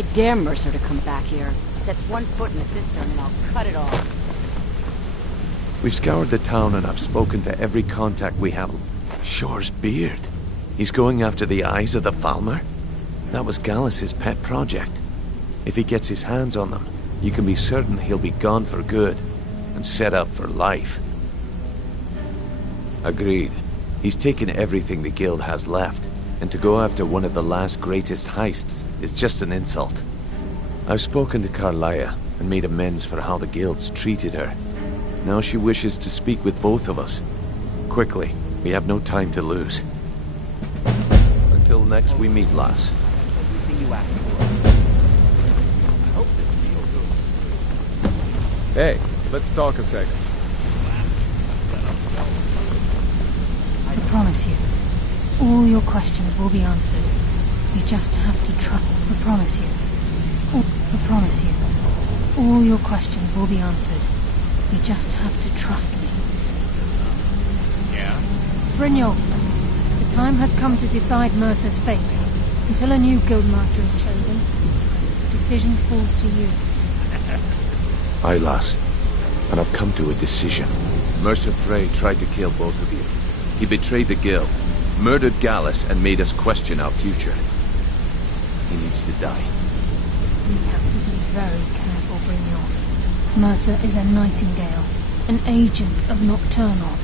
I dare Mercer to come back here. He sets one foot in the cistern and I'll cut it off. We've scoured the town and I've spoken to every contact we have. Shore's beard. He's going after the eyes of the Falmer? That was Gallus's pet project. If he gets his hands on them, you can be certain he'll be gone for good and set up for life. Agreed. He's taken everything the guild has left, and to go after one of the last greatest heists is just an insult. I've spoken to Carlia and made amends for how the guild's treated her. Now she wishes to speak with both of us. Quickly, we have no time to lose. Until next we meet, lass. Everything you asked for. I hope this meal goes. Hey, let's talk a second. I promise you, all your questions will be answered. You just have to trust. I promise you. I promise you, all your questions will be answered. You just have to trust me. Yeah? Brynjolf, the time has come to decide Mercer's fate. Until a new guildmaster is chosen, the decision falls to you. Aye, lass. And I've come to a decision. Mercer Frey tried to kill both of you. He betrayed the guild, murdered Gallus, and made us question our future. He needs to die. We have to be very careful, Brynjolf. Mercer is a nightingale, an agent of Nocturnal.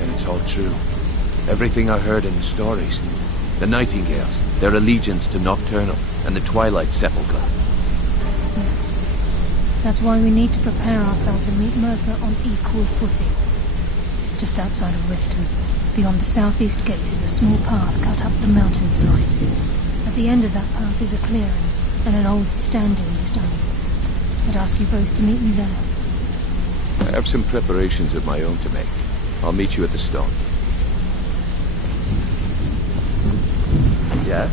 And it's all true. Everything I heard in the stories. The Nightingales, their allegiance to Nocturnal, and the Twilight Sepulchre. That's why we need to prepare ourselves and meet Mercer on equal footing. Just outside of Riften, beyond the southeast gate is a small path cut up the mountainside. At the end of that path is a clearing and an old standing stone. I'd ask you both to meet me there. I have some preparations of my own to make. I'll meet you at the stone. Yeah?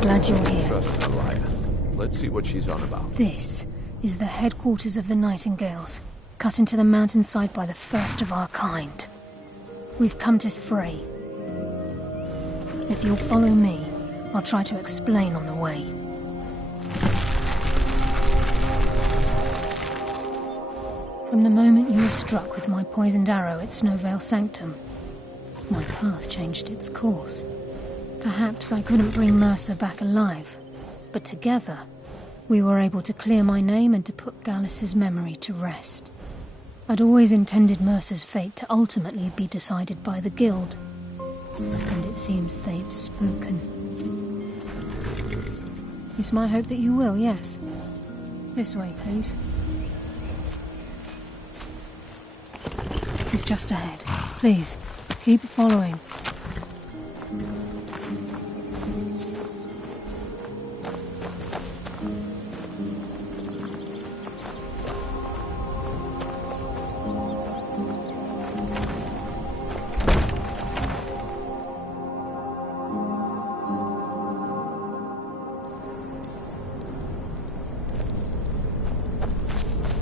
glad you're here. Trust Carlia. Let's see what she's on about. This is the headquarters of the Nightingales, cut into the mountainside by the first of our kind. We've come to Frey. If you'll follow me, I'll try to explain on the way. From the moment you were struck with my poisoned arrow at Snowvale Sanctum, my path changed its course. Perhaps I couldn't bring Mercer back alive, but together, we were able to clear my name and to put Gallus's memory to rest. I'd always intended Mercer's fate to ultimately be decided by the Guild, and it seems they've spoken. It's my hope that you will, yes. This way, please. It's just ahead. Please, keep following.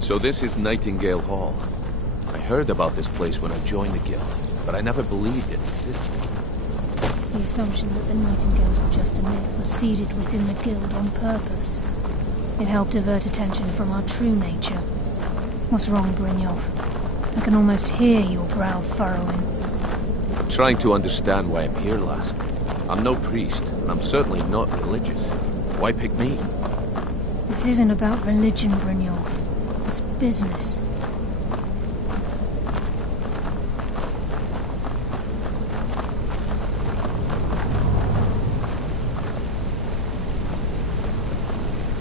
So this is Nightingale Hall. I heard about this place when I joined the Guild, but I never believed it existed. The assumption that the Nightingales were just a myth was seeded within the Guild on purpose. It helped divert attention from our true nature. What's wrong, Brynjolf? I can almost hear your brow furrowing. I'm trying to understand why I'm here, lass. I'm no priest, and I'm certainly not religious. Why pick me? This isn't about religion, Brynjolf. It's business.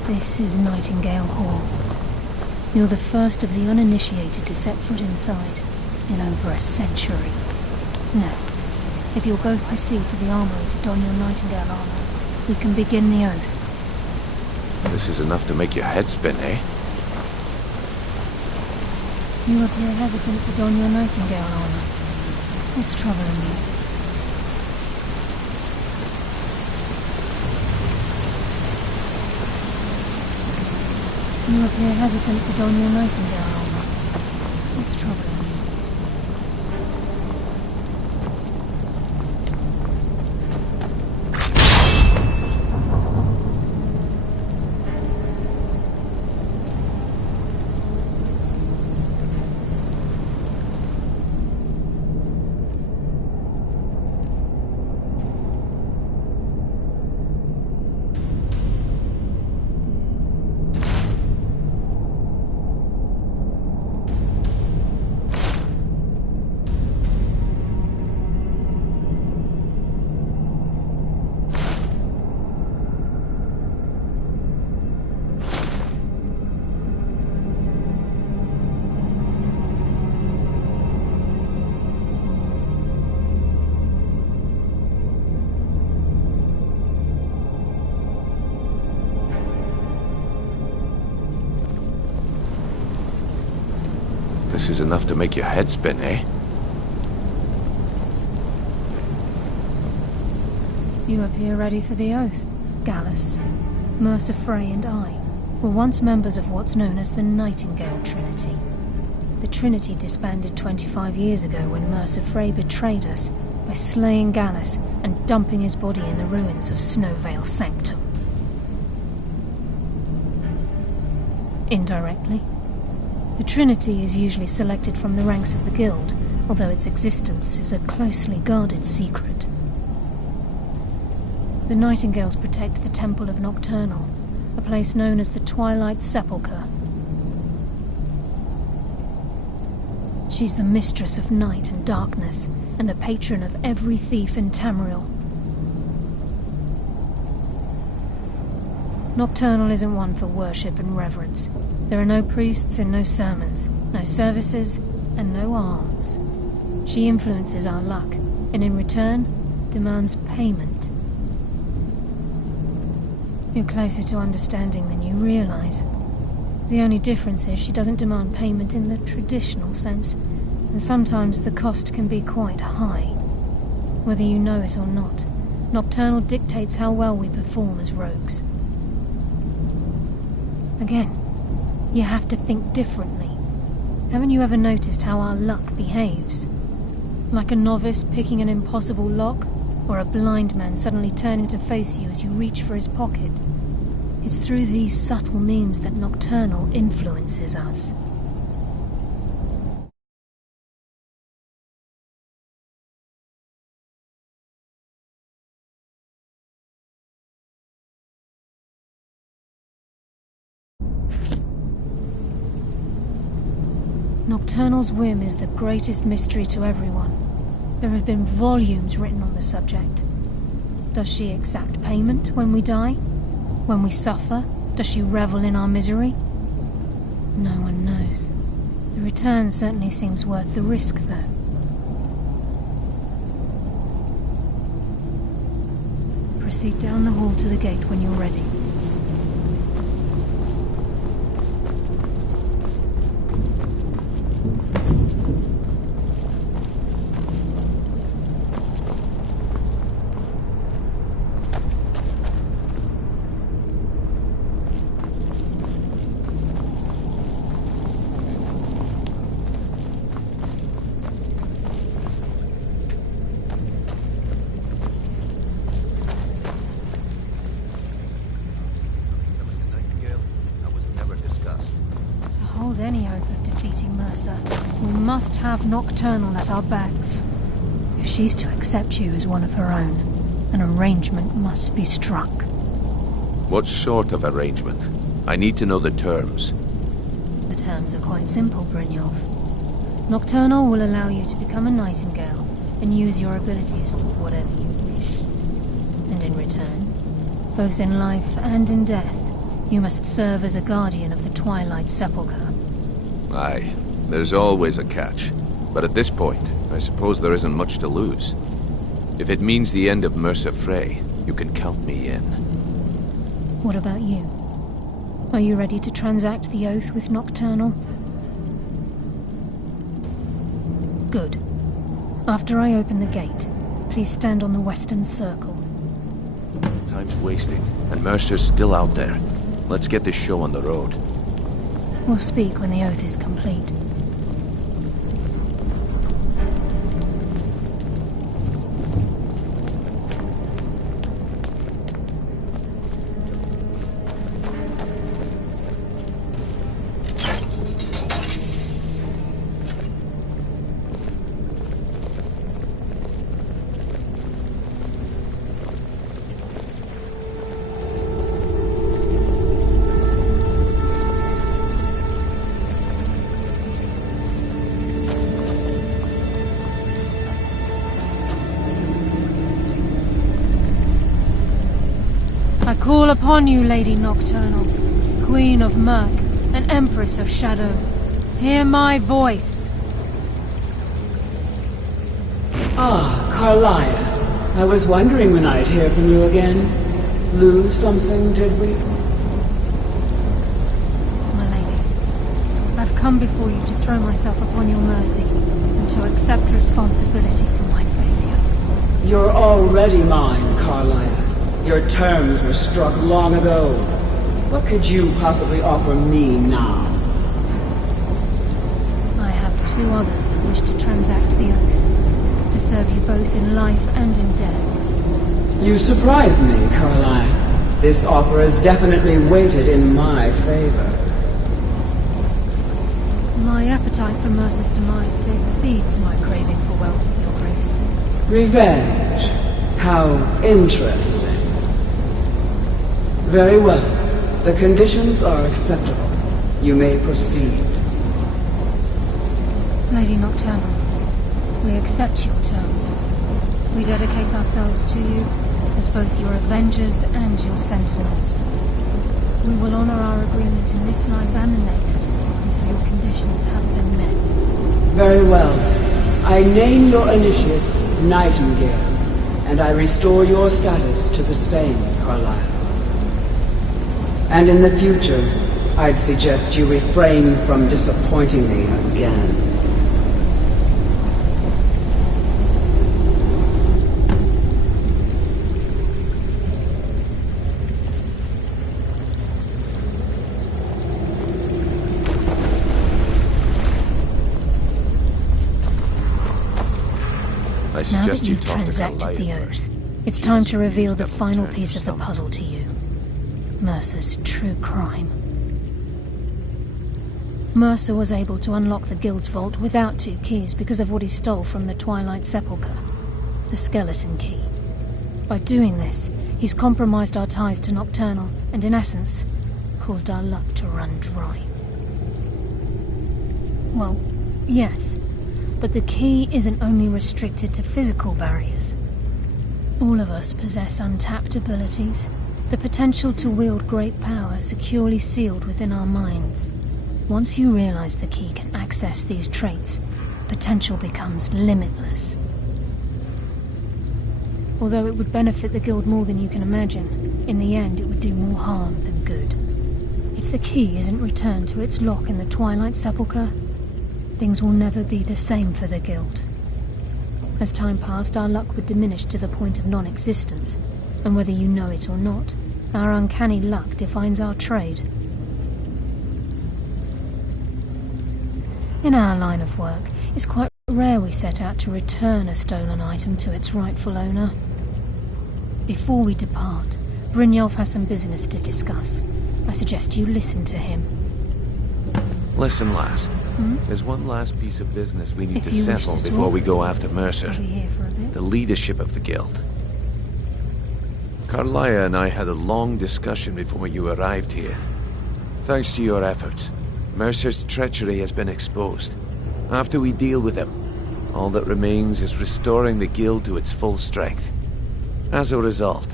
This is Nightingale Hall. You're the first of the uninitiated to set foot inside in over a century. Now, if you'll both proceed to the armory to don your Nightingale armor, we can begin the oath. This is enough to make your head spin, eh? You appear hesitant to don your Nightingale armor. What's troubling you? You appear hesitant to don your Nightingale armor. What's troubling you? This is enough to make your head spin, eh? You appear ready for the oath. Gallus, Mercer Frey and I were once members of what's known as the Nightingale Trinity. The Trinity disbanded 25 years ago when Mercer Frey betrayed us by slaying Gallus and dumping his body in the ruins of Snowvale Sanctum. Indirectly, the Trinity is usually selected from the ranks of the Guild, although its existence is a closely guarded secret. The Nightingales protect the Temple of Nocturnal, a place known as the Twilight Sepulchre. She's the mistress of night and darkness, and the patron of every thief in Tamriel. Nocturnal isn't one for worship and reverence. There are no priests and no sermons, no services and no alms. She influences our luck, and in return, demands payment. You're closer to understanding than you realize. The only difference is she doesn't demand payment in the traditional sense, and sometimes the cost can be quite high. Whether you know it or not, Nocturnal dictates how well we perform as rogues. Again, you have to think differently. Haven't you ever noticed how our luck behaves? Like a novice picking an impossible lock, or a blind man suddenly turning to face you as you reach for his pocket. It's through these subtle means that Nocturnal influences us. Nocturnal's whim is the greatest mystery to everyone. There have been volumes written on the subject. Does she exact payment when we die? When we suffer, does she revel in our misery? No one knows. The return certainly seems worth the risk, though. Proceed down the hall to the gate when you're ready. Any hope of defeating Mercer, we must have Nocturnal at our backs. If she's to accept you as one of her own, an arrangement must be struck. What sort of arrangement? I need to know the terms. The terms are quite simple, Brynjolf. Nocturnal will allow you to become a nightingale and use your abilities for whatever you wish. And in return, both in life and in death, you must serve as a guardian of the Twilight Sepulchre. Aye, there's always a catch. But at this point, I suppose there isn't much to lose. If it means the end of Mercer Frey, you can count me in. What about you? Are you ready to transact the oath with Nocturnal? Good. After I open the gate, please stand on the western circle. Time's wasting, and Mercer's still out there. Let's get this show on the road. We'll speak when the oath is complete. I call upon you, Lady Nocturnal, Queen of Murk, and Empress of Shadow. Hear my voice. Ah, Carlia. I was wondering when I'd hear from you again. Lose something, did we? My lady, I've come before you to throw myself upon your mercy, and to accept responsibility for my failure. You're already mine, Carlia. Your terms were struck long ago. What could you possibly offer me now? I have two others that wish to transact the oath, to serve you both in life and in death. You surprise me, Caroline. This offer is definitely weighted in my favor. My appetite for Mercer's demise exceeds my craving for wealth, Your Grace. Revenge. How interesting. Very well. The conditions are acceptable. You may proceed. Lady Nocturnal, we accept your terms. We dedicate ourselves to you as both your avengers and your sentinels. We will honor our agreement in this life and the next until your conditions have been met. Very well. I name your initiates Nightingale, and I restore your status to the same, Carlisle. And in the future, I'd suggest you refrain from disappointing me again. I Now suggest that you you've talk to transacted Carlyle the first. oath, it's She time has to some reveal news the that will final turn piece your of the stomach. puzzle to you. Mercer's true crime. Mercer was able to unlock the Guild's vault without 2 keys because of what he stole from the Twilight Sepulchre, the skeleton key. By doing this, he's compromised our ties to Nocturnal and, in essence, caused our luck to run dry. Well, yes, but the key isn't only restricted to physical barriers. All of us possess untapped abilities, the potential to wield great power securely sealed within our minds. Once you realize the key can access these traits, potential becomes limitless. Although it would benefit the Guild more than you can imagine, in the end it would do more harm than good. If the key isn't returned to its lock in the Twilight Sepulchre, things will never be the same for the Guild. As time passed, our luck would diminish to the point of non-existence, and whether you know it or not, our uncanny luck defines our trade. In our line of work, it's quite rare we set out to return a stolen item to its rightful owner. Before we depart, Brynjolf has some business to discuss. I suggest you listen to him. Listen, lass. There's one last piece of business we need If to you wish settle to before talk, we go after Mercer. I'll be here for a bit. The leadership of the Guild. Carlyle and I had a long discussion before you arrived here. Thanks to your efforts, Mercer's treachery has been exposed. After we deal with him, all that remains is restoring the Guild to its full strength. As a result,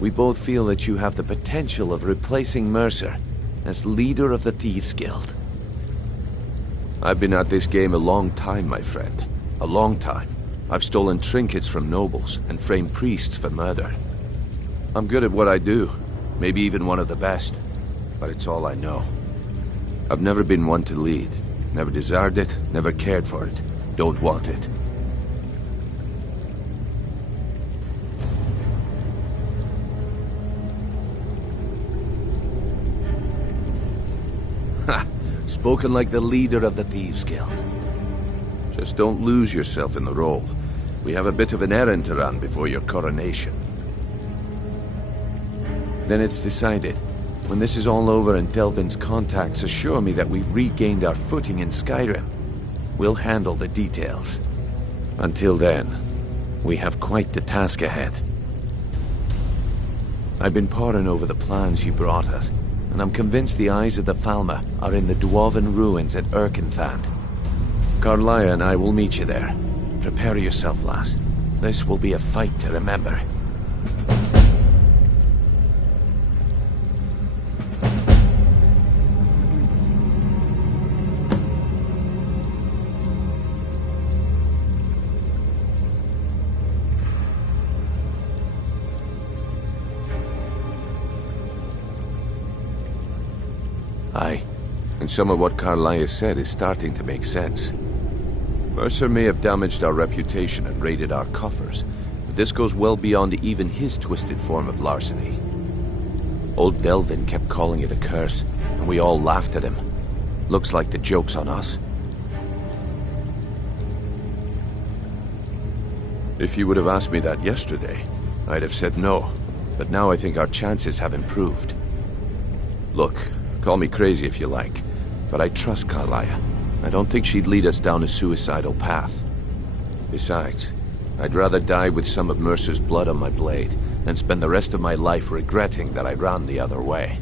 we both feel that you have the potential of replacing Mercer as leader of the Thieves' Guild. I've been at this game a long time, my friend. A long time. I've stolen trinkets from nobles and framed priests for murder. I'm good at what I do, maybe even one of the best, but it's all I know. I've never been one to lead. Never desired it, never cared for it. Don't want it. Ha! Spoken like the leader of the Thieves' Guild. Just don't lose yourself in the role. We have a bit of an errand to run before your coronation. Then it's decided. When this is all over and Delvin's contacts assure me that we've regained our footing in Skyrim, we'll handle the details. Until then, we have quite the task ahead. I've been poring over the plans you brought us, and I'm convinced the eyes of the Falmer are in the Dwarven ruins at Erkenthand. Carlyle and I will meet you there. Prepare yourself, lass. This will be a fight to remember. Aye, and some of what Carlyle said is starting to make sense. Mercer may have damaged our reputation and raided our coffers, but this goes well beyond even his twisted form of larceny. Old Delvin kept calling it a curse, and we all laughed at him. Looks like the joke's on us. If you would have asked me that yesterday, I'd have said no, but now I think our chances have improved. Look, call me crazy if you like, but I trust Carlyle. I don't think she'd lead us down a suicidal path. Besides, I'd rather die with some of Mercer's blood on my blade than spend the rest of my life regretting that I ran the other way.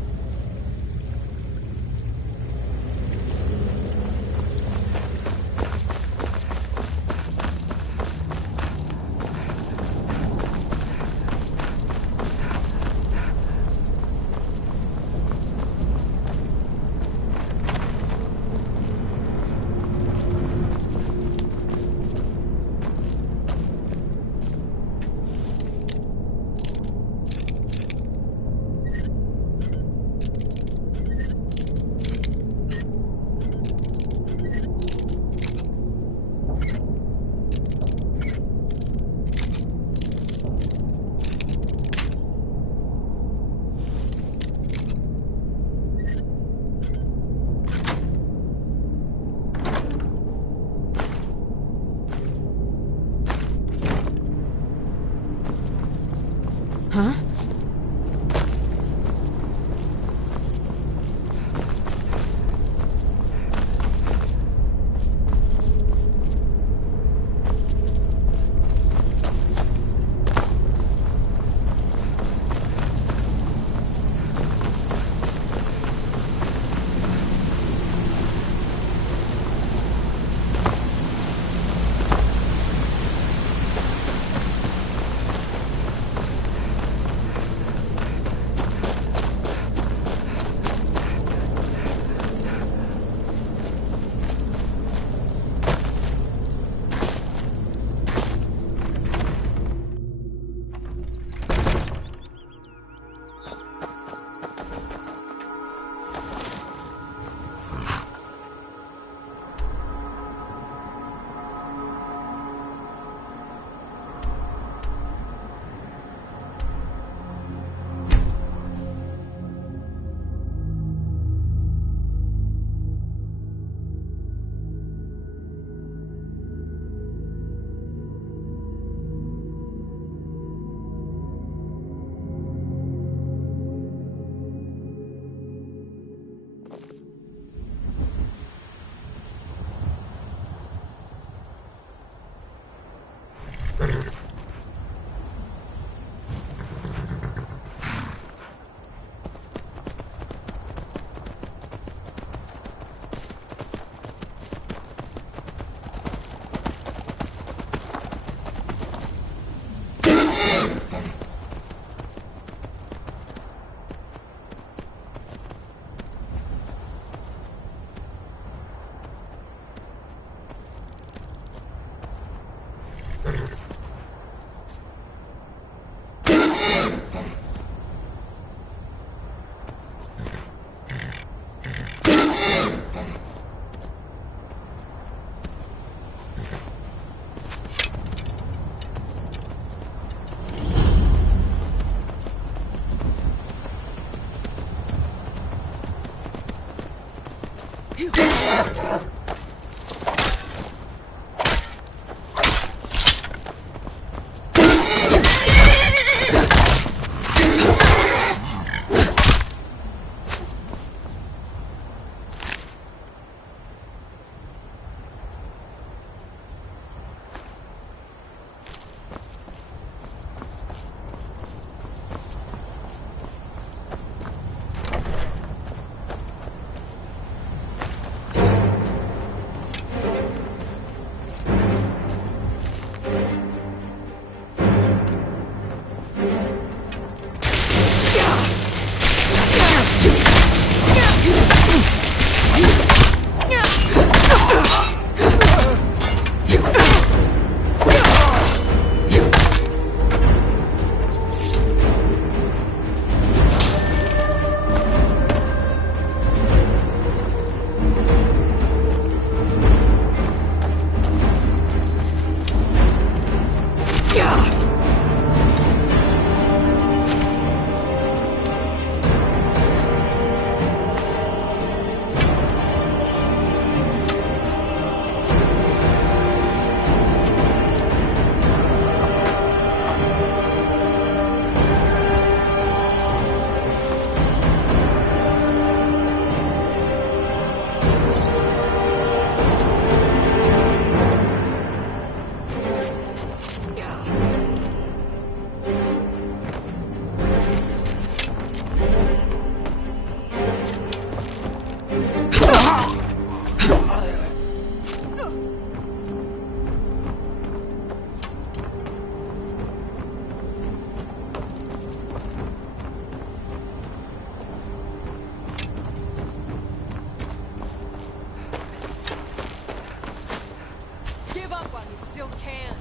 up while you still can.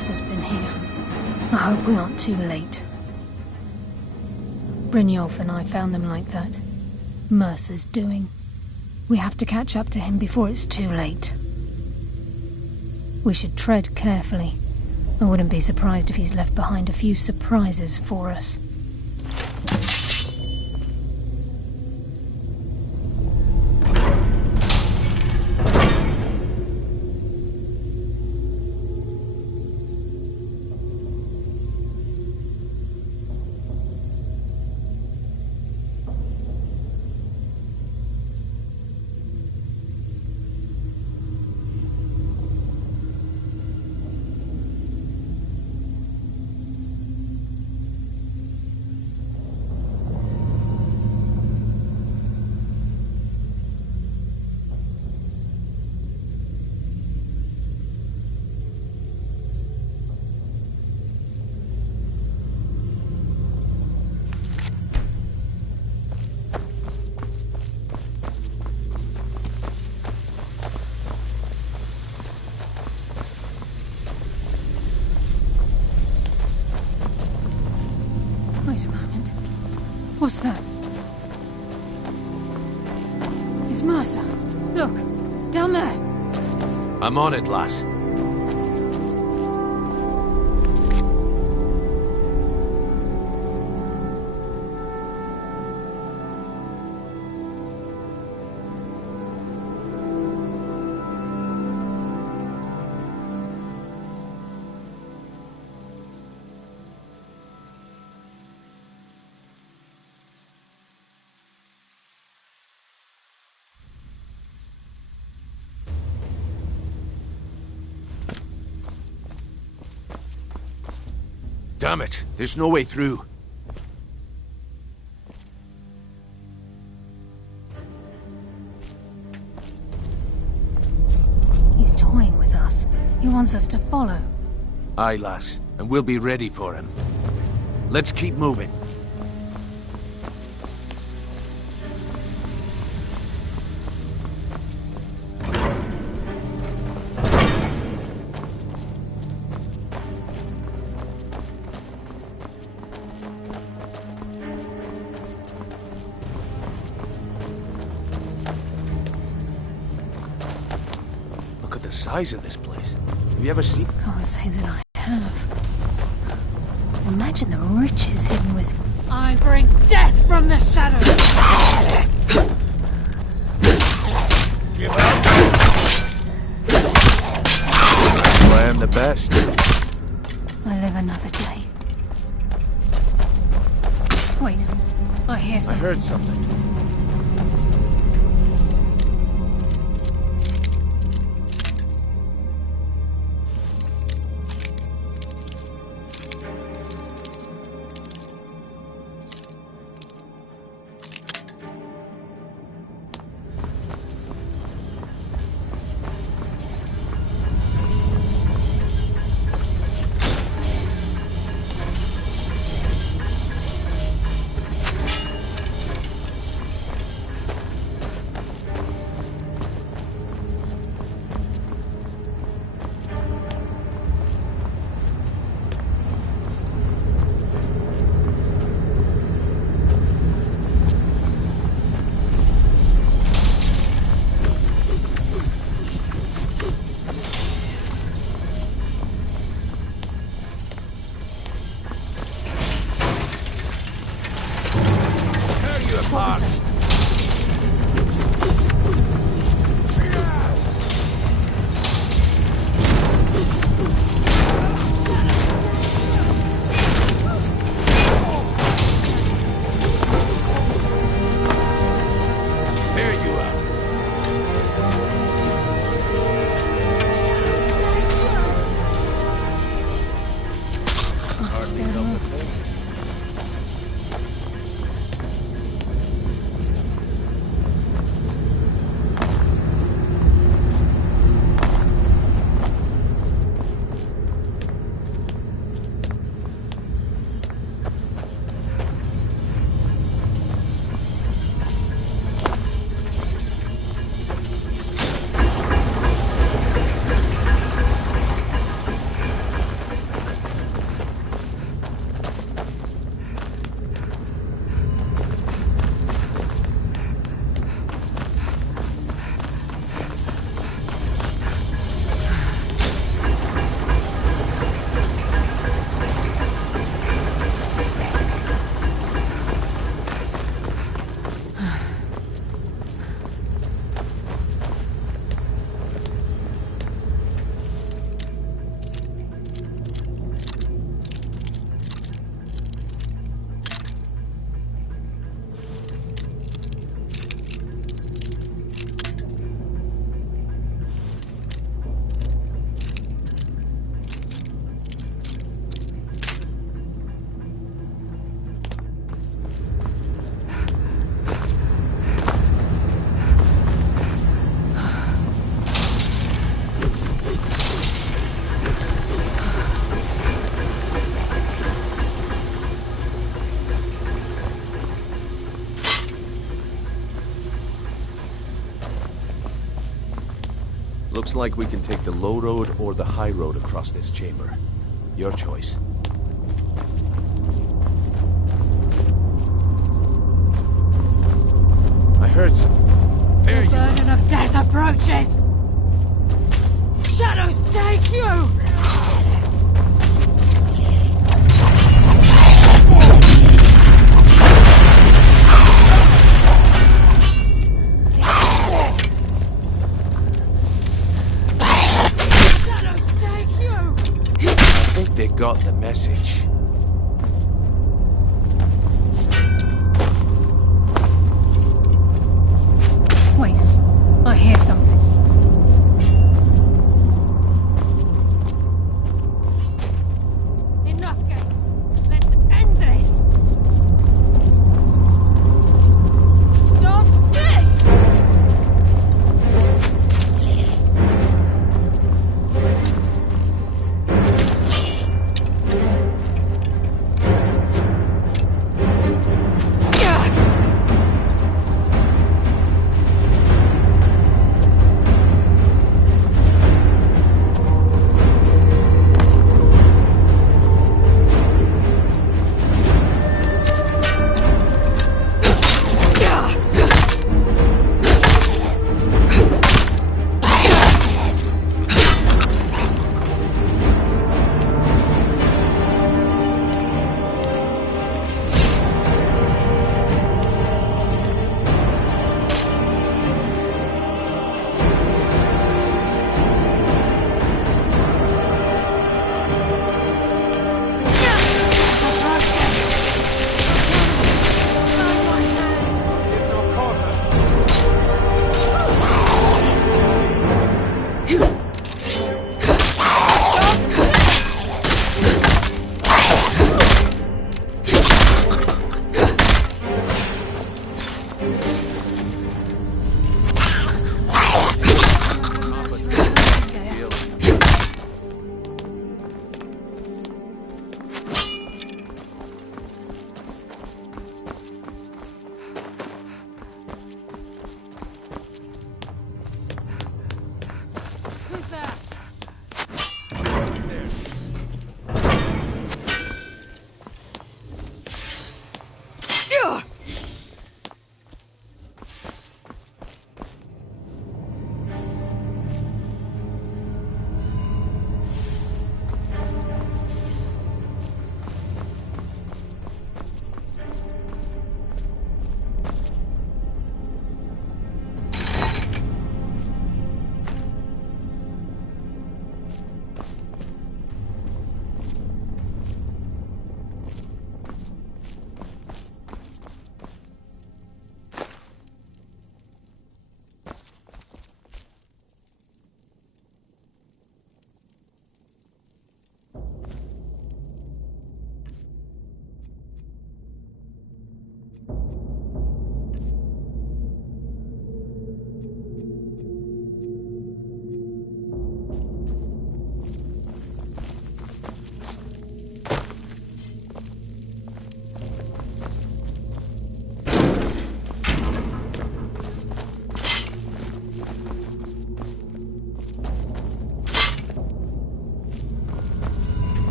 Mercer's been here. I hope we aren't too late. Brynjolf and I found them like that. Mercer's doing. We have to catch up to him before it's too late. We should tread carefully. I wouldn't be surprised if he's left behind a few surprises for us. Wait a moment. What's that? It's Mercer. Look, down there. I'm on it, lass. Damn it, there's no way through. He's toying with us. He wants us to follow. Aye, lass, and we'll be ready for him. Let's keep moving. Look at the size of this place. Have you ever seen... Can't say that I have. Imagine the riches hidden with... I bring death from the shadows! Give up! I am the best. I live another day. Wait, I hear I something. heard something. you apart. There you are. Oh, stay alone. Looks like we can take the low road or the high road across this chamber. Your choice. I heard some... There you are. Burden of death approaches! Shadows take you! They got the message. Wait, I hear something. Enough games. Let's end this! Stop this!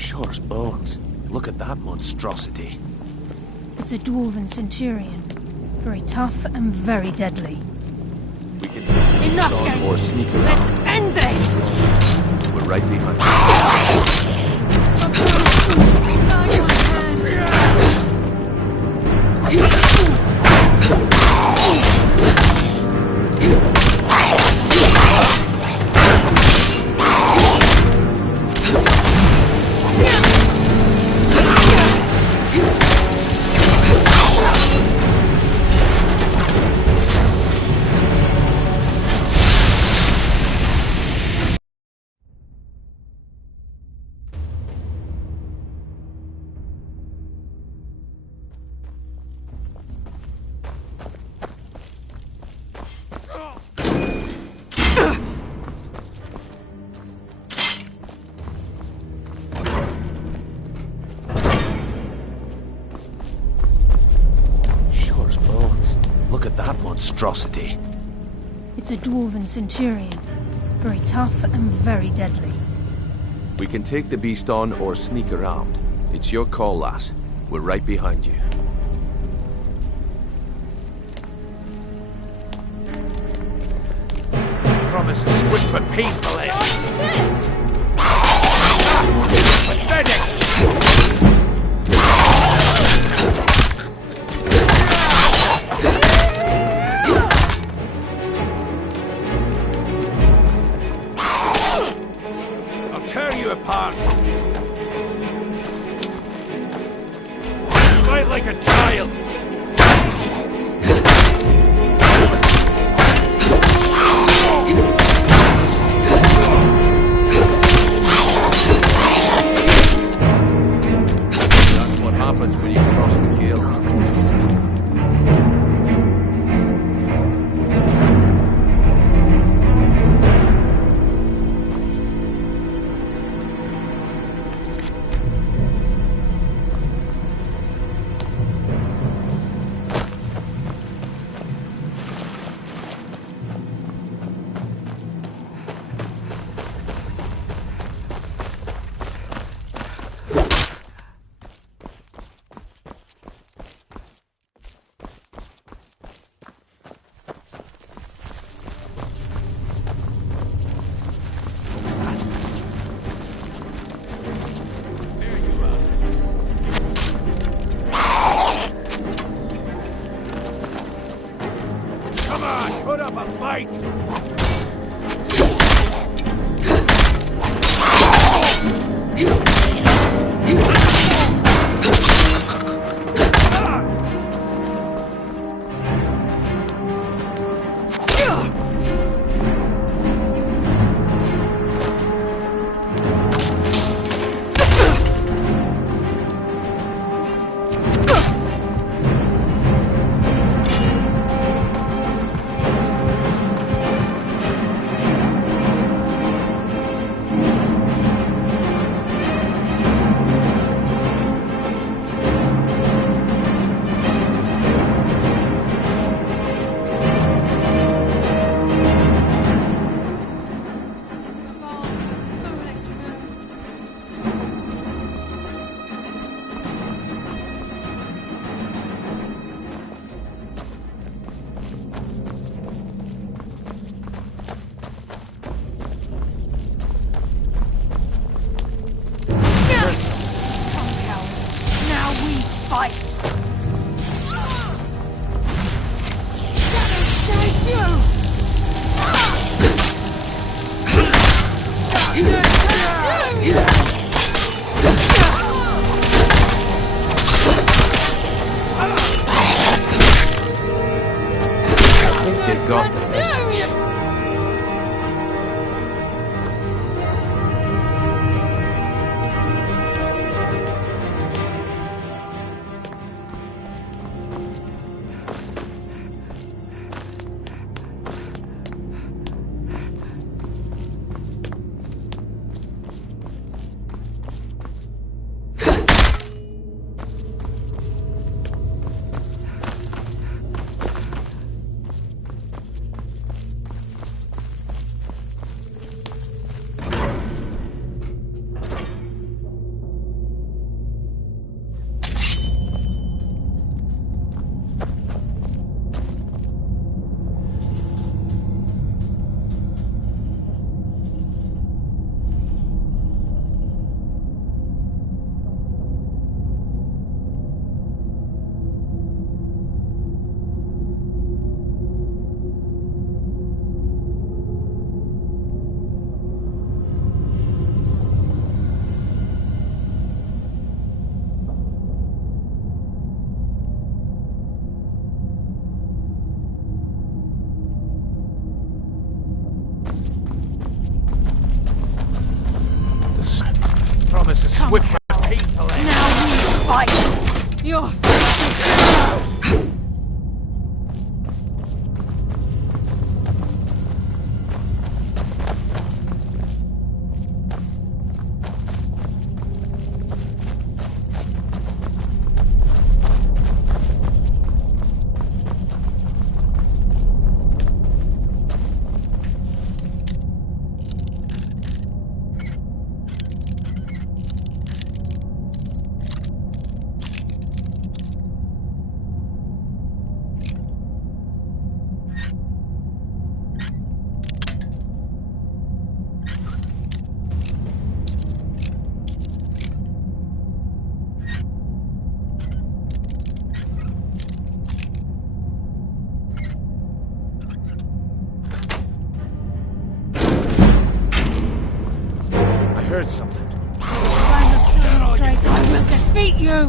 Sure as bones. Look at that monstrosity. It's a dwarven centurion. Very tough and very deadly. We can take the Enough, beast on gang. or sneak around. Let's end this! We're right behind you. Sure as bones. Look at that monstrosity. It's a dwarven centurion. Very tough and very deadly. We can take the beast on or sneak around. It's your call, lass. We're right behind you. Promise swift but painful end. This! Pathetic! I'll tear you apart. Fight like a child. That's what happens when you cross the guild. with my people. Now we fight! You're... I heard something. By Nocturne's grace, I will defeat you!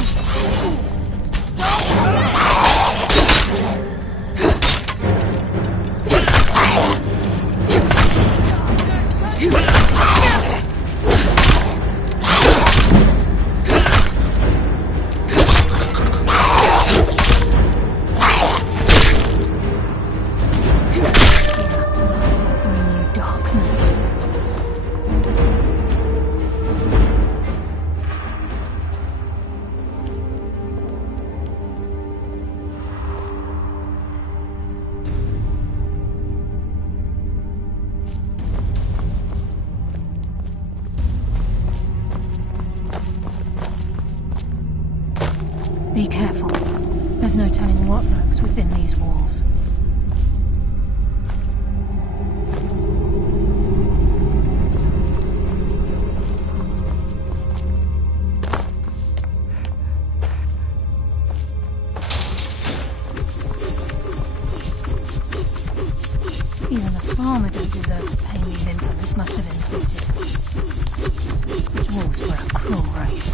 The afterlife will bring you darkness. Be careful. There's no telling what lurks within these walls. Even the farmer don't deserve the pain these infamous must have inflicted. Dwarves were a cruel race.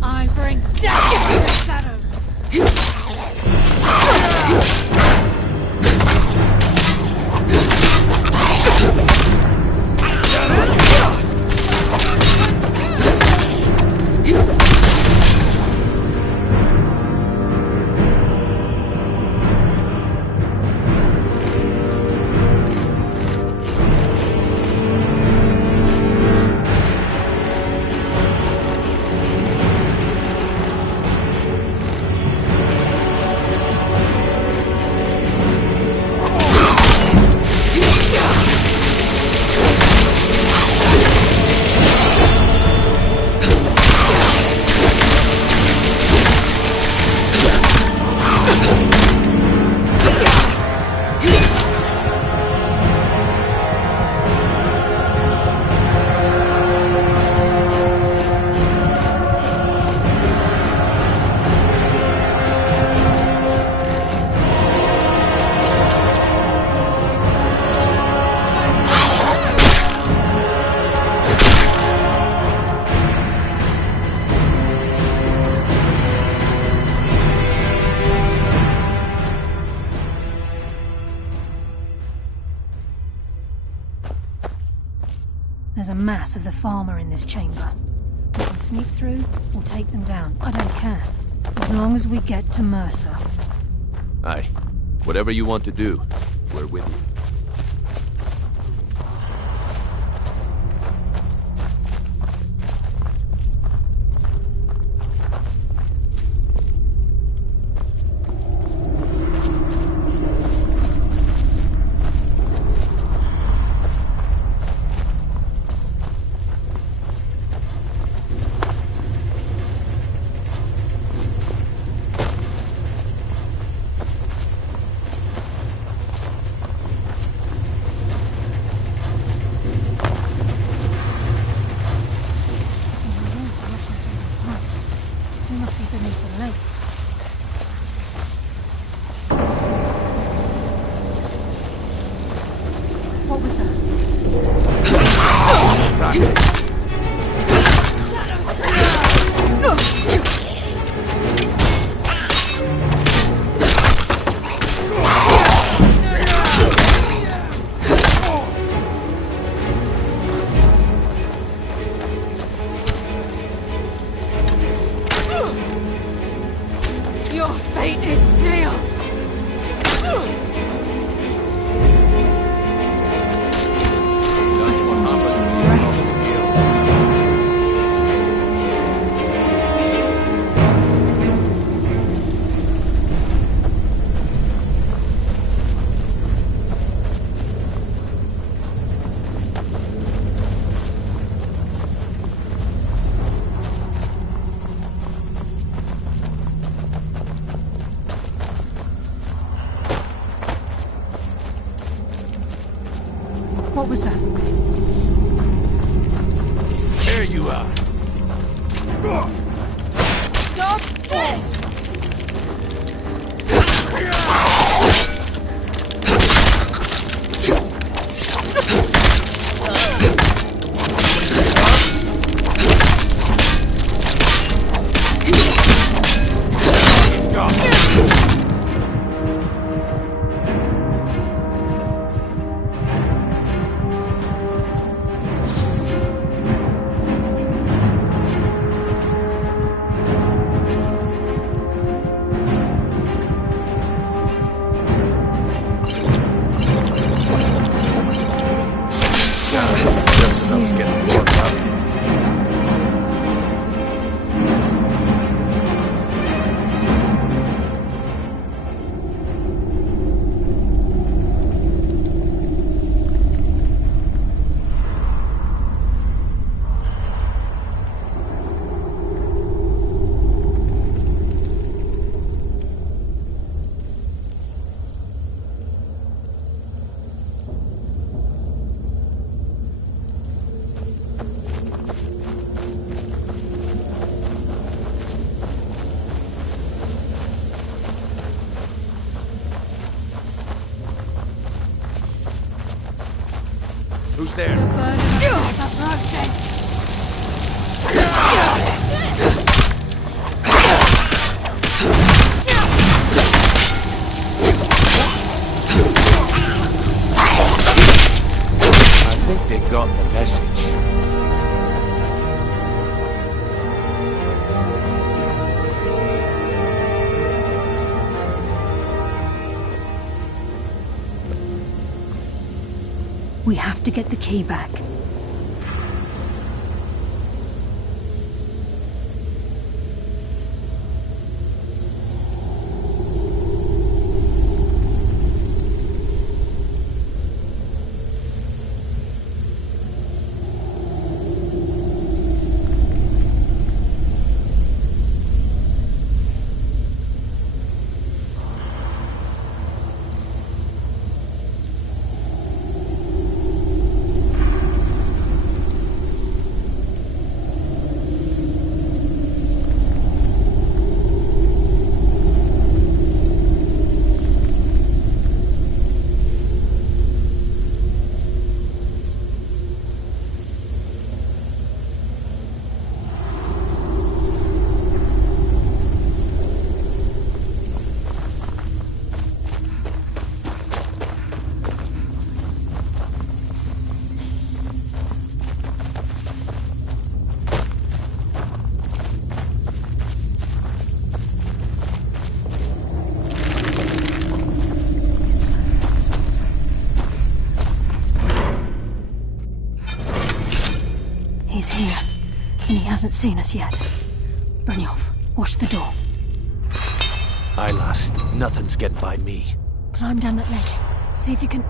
I bring death into the shadows! There's a mass of the farmer in this chamber. We can sneak through or take them down. I don't care. As long as we get to Mercer. Aye. Whatever you want to do, we're with you. What was that? Your fate is sealed! I send you to rest. What was that? There you are. Stop this! Just enough to get warmed up. Who's there? I think they got the message. We have to get the key back. hasn't seen us yet. Brynjolf, watch the door. Aye, lass. Nothing's getting by me. Climb down that ledge. See if you can...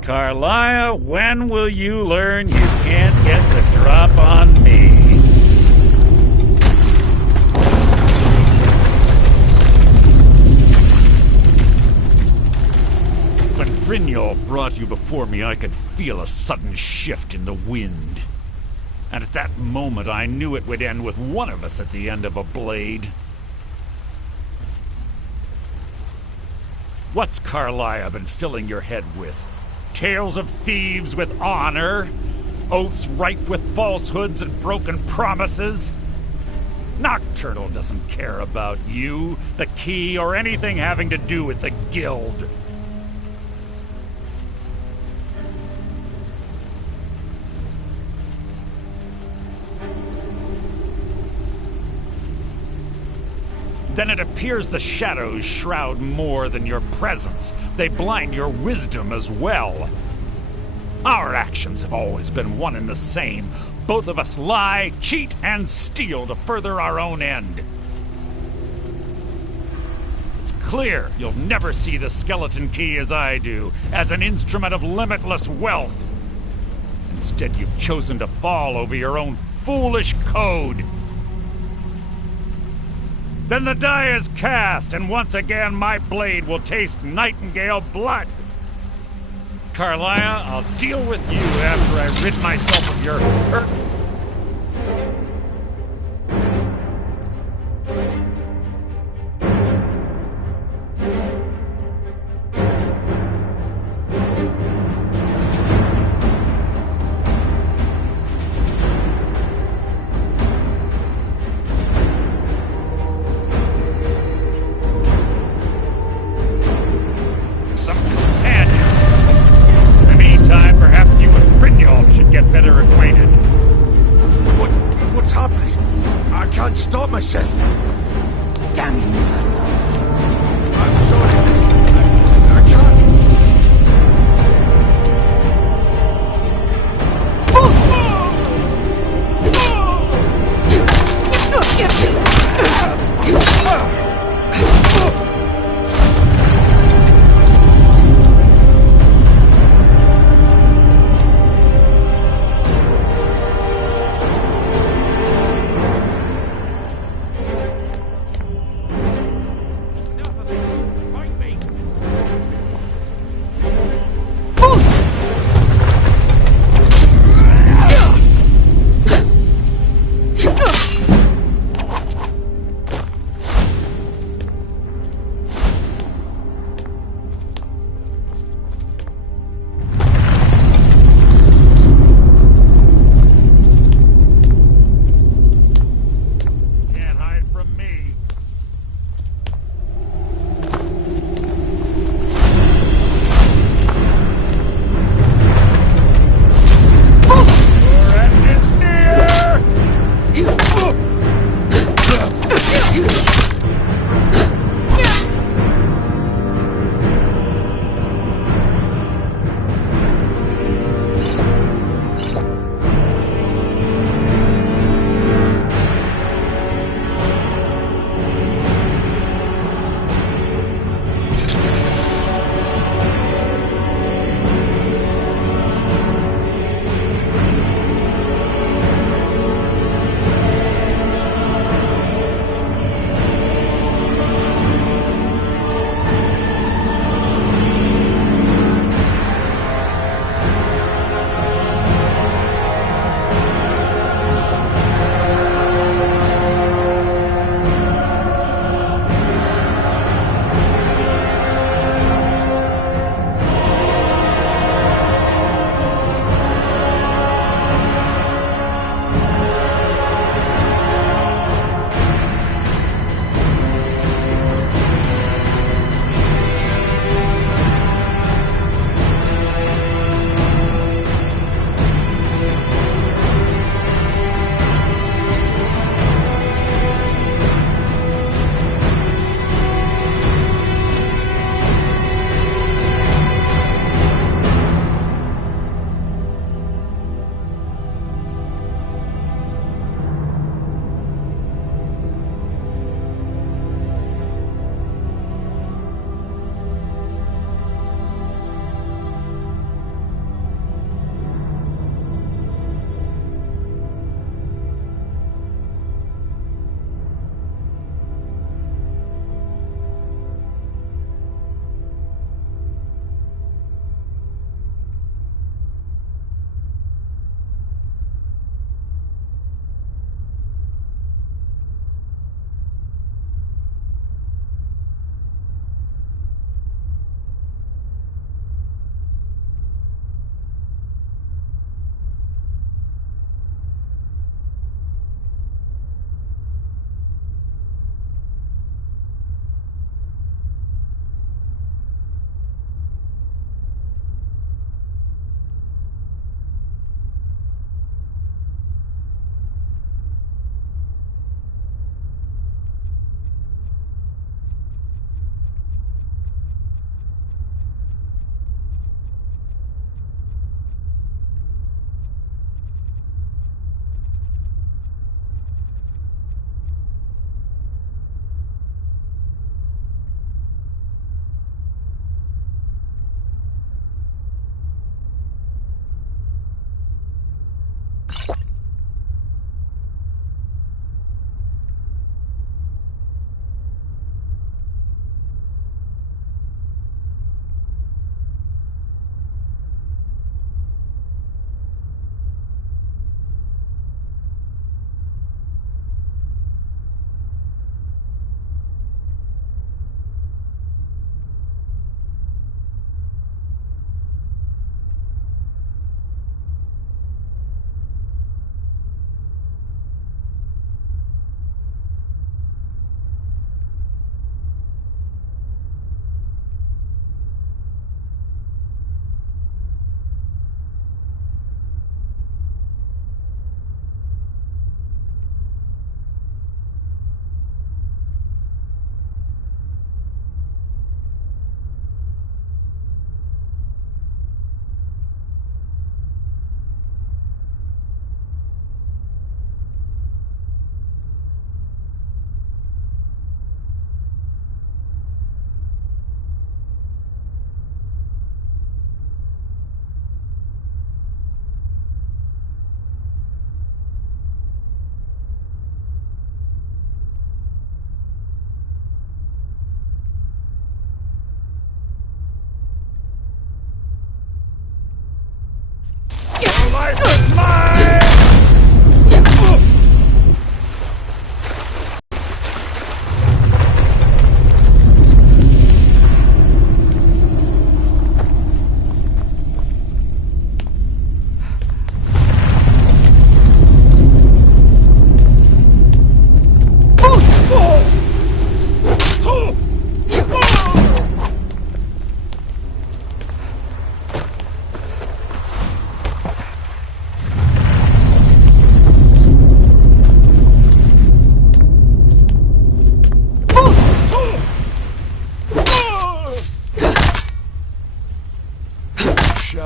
Carlia, when will you learn you can't get the drop on me? When Brynjolf brought you before me, I could feel a sudden shift in the wind. And at that moment, I knew it would end with one of us at the end of a blade. What's Carlia been filling your head with? Tales of thieves with honor? Oaths ripe with falsehoods and broken promises? Nocturnal doesn't care about you, the key, or anything having to do with the guild. Then it appears the shadows shroud more than your presence. They blind your wisdom as well. Our actions have always been one and the same. Both of us lie, cheat, and steal to further our own end. It's clear you'll never see the skeleton key as I do, as an instrument of limitless wealth. Instead, you've chosen to fall over your own foolish code. Then the die is cast, and once again my blade will taste Nightingale blood. Carlia, I'll deal with you after I rid myself of your hurt. Stop myself! Damn you, Mercer. I'm sorry. I can't.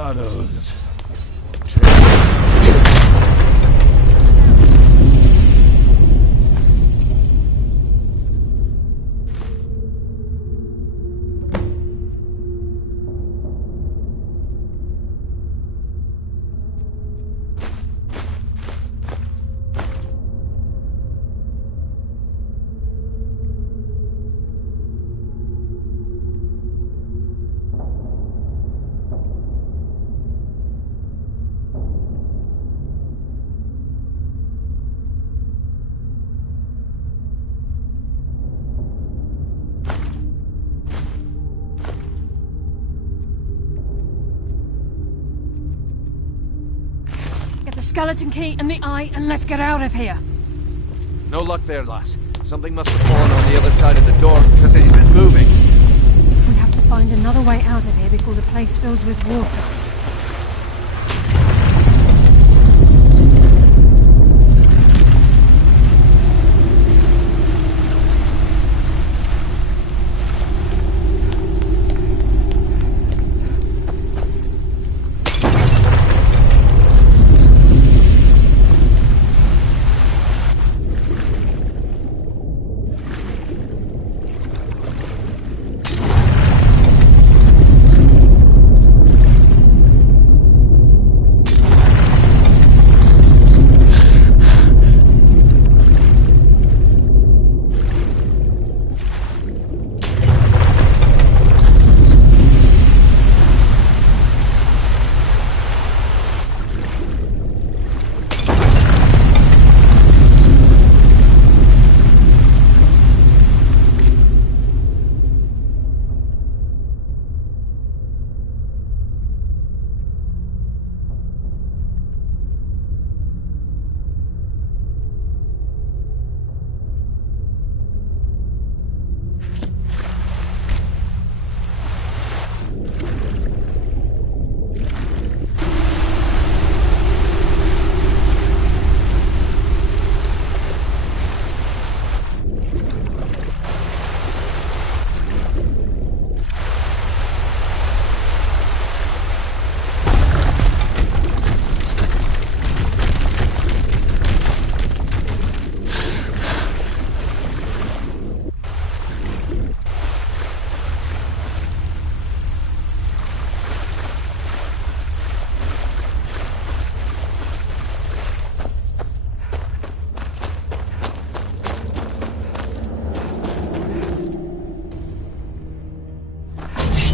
shadows. Skeleton key and the eye, and let's get out of here. No luck there, lass. Something must have fallen on the other side of the door because it isn't moving. We have to find another way out of here before the place fills with water.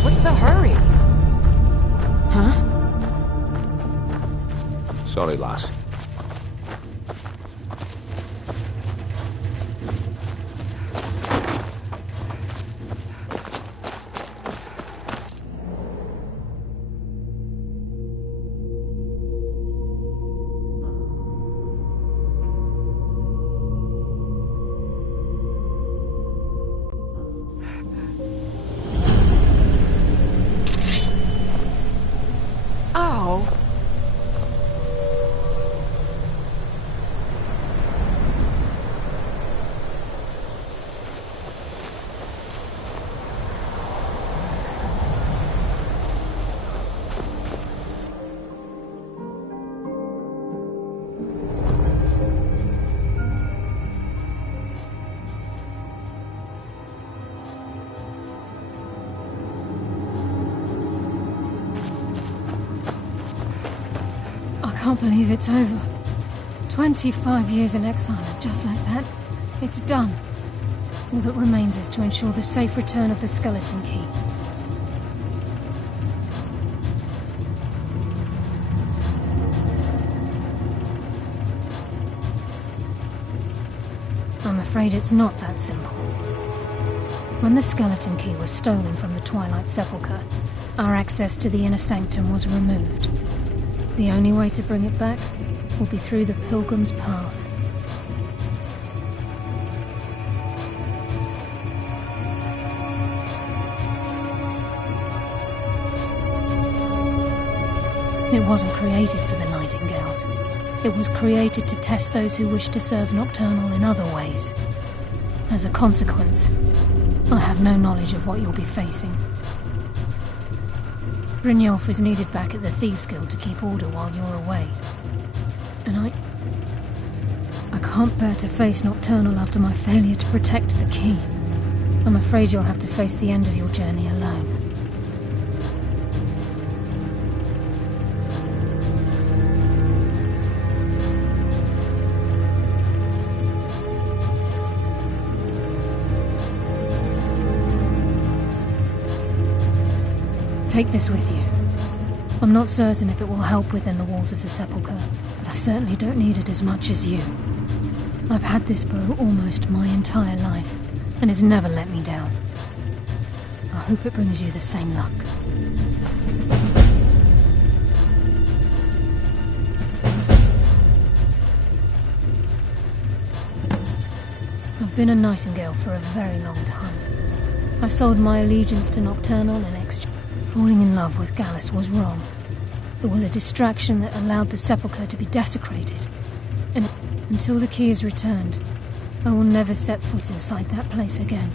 What's the hurry? Huh? Sorry, lass. Oh. I can't believe it's over. 25 years in exile, and just like that, it's done. All that remains is to ensure the safe return of the skeleton key. I'm afraid it's not that simple. When the skeleton key was stolen from the Twilight Sepulchre, our access to the inner sanctum was removed. The only way to bring it back will be through the Pilgrim's Path. It wasn't created for the Nightingales. It was created to test those who wish to serve Nocturnal in other ways. As a consequence, I have no knowledge of what you'll be facing. Brynjolf is needed back at the Thieves' Guild to keep order while you're away. And I can't bear to face Nocturnal after my failure to protect the key. I'm afraid you'll have to face the end of your journey alone. Take this with you. I'm not certain if it will help within the walls of the Sepulchre, but I certainly don't need it as much as you. I've had this bow almost my entire life, and it's never let me down. I hope it brings you the same luck. I've been a nightingale for a very long time. I sold my allegiance to Nocturnal in exchange. Falling in love with Gallus was wrong. It was a distraction that allowed the Sepulchre to be desecrated. And until the key is returned, I will never set foot inside that place again.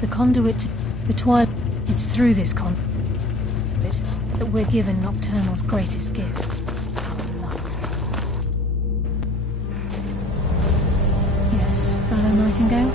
The conduit to the Twilight, it's through this conduit that we're given Nocturnal's greatest gift. Yes, fellow Nightingale?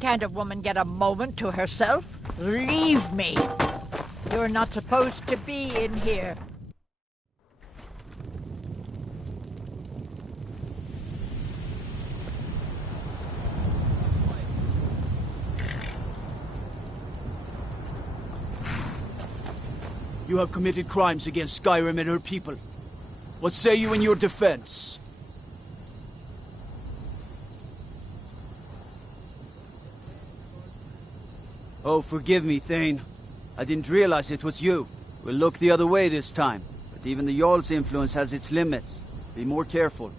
Can't a woman get a moment to herself? Leave me! You're not supposed to be in here. You have committed crimes against Skyrim and her people. What say you in your defense? Oh, forgive me, Thane. I didn't realize it was you. We'll look the other way this time. But even the Jarl's influence has its limits. Be more careful.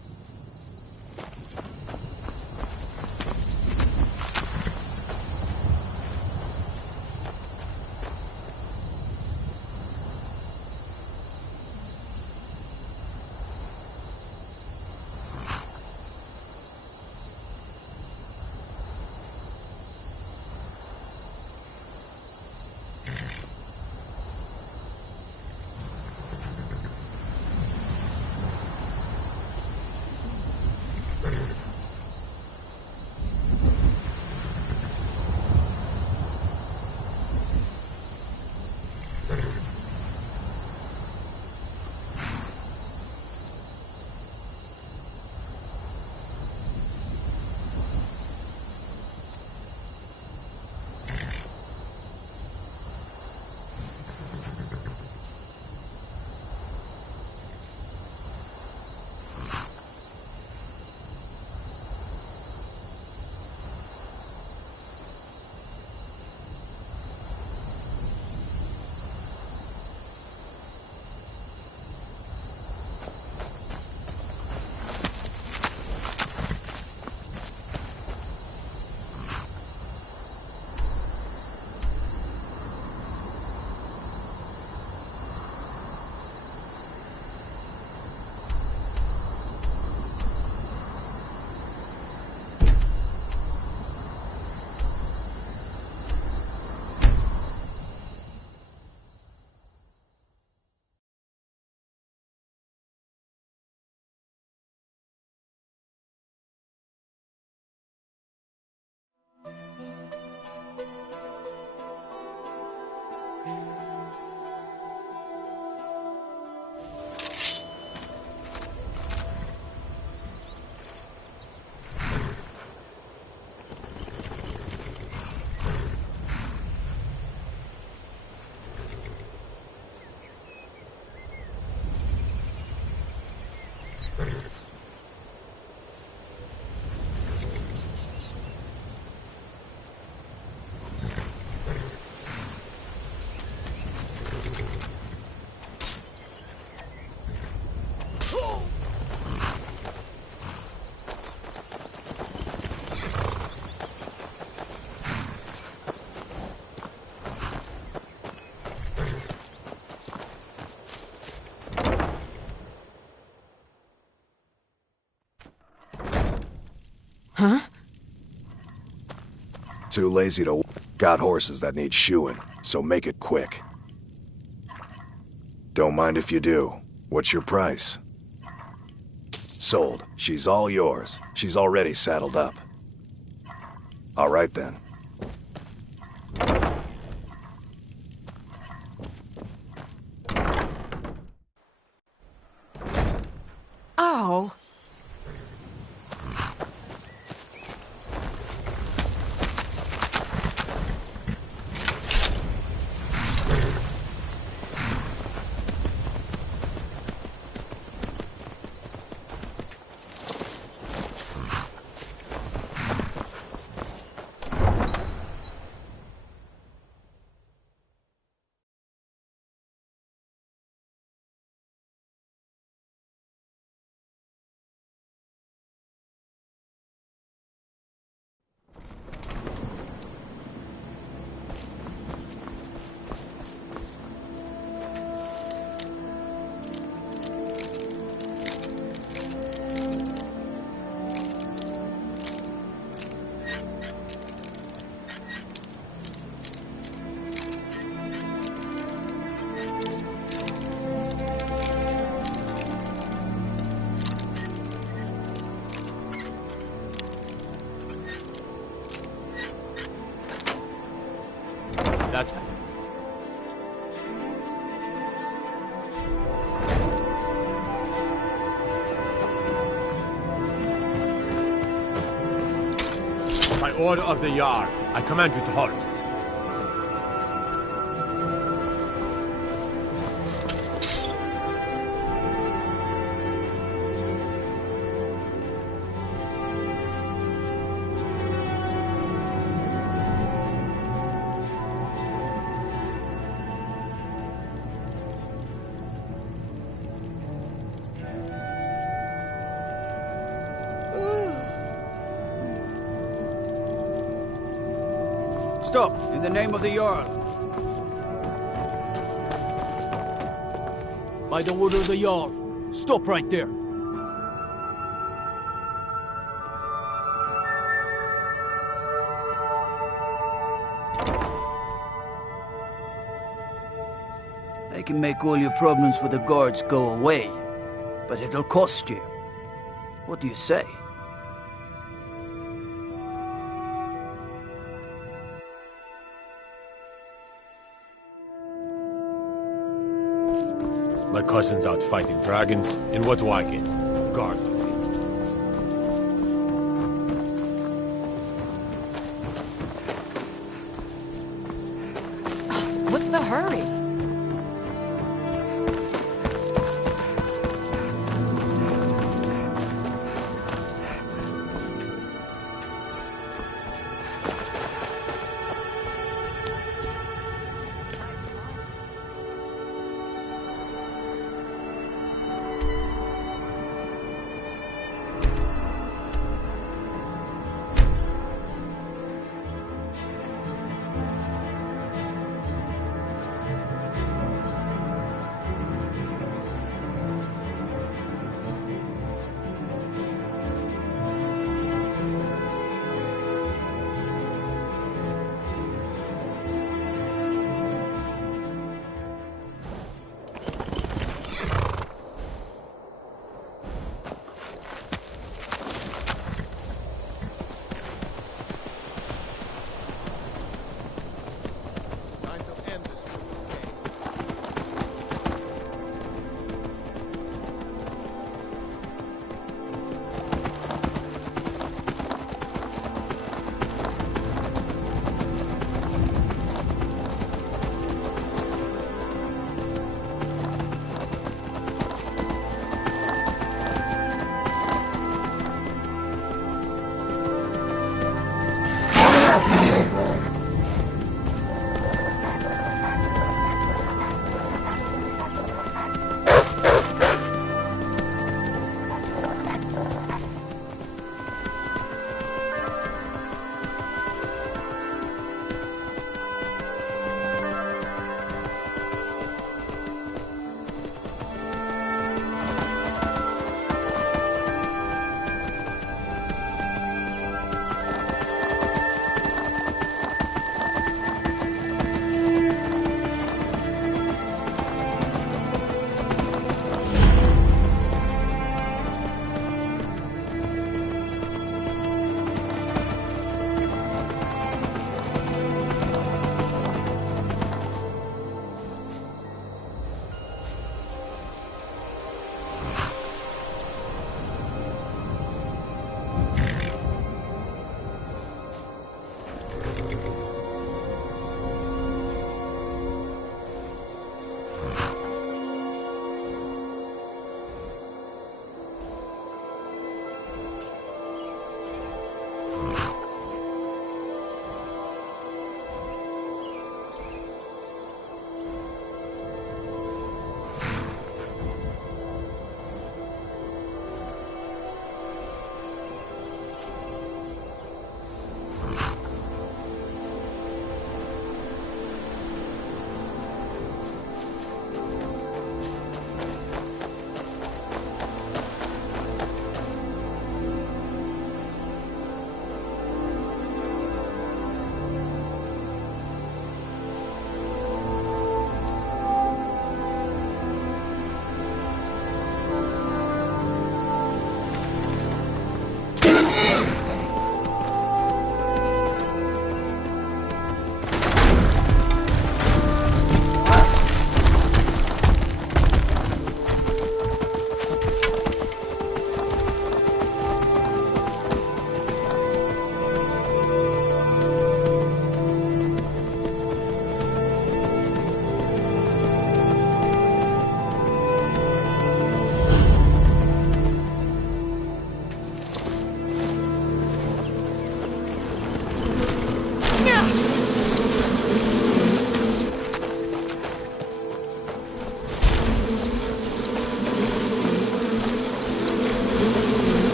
Huh? Too lazy to... Got horses that need shoeing, so make it quick. Don't mind if you do. What's your price? Sold. She's all yours. She's already saddled up. All right then. Oh. That's... By order of the Jarl, I command you to halt. Stop, in the name of the Jarl. By the order of the Jarl. Stop right there. I can make all your problems with the guards go away, but it'll cost you. What do you say? My cousin's out fighting dragons, and what do I get? Guard duty. What's the hurry?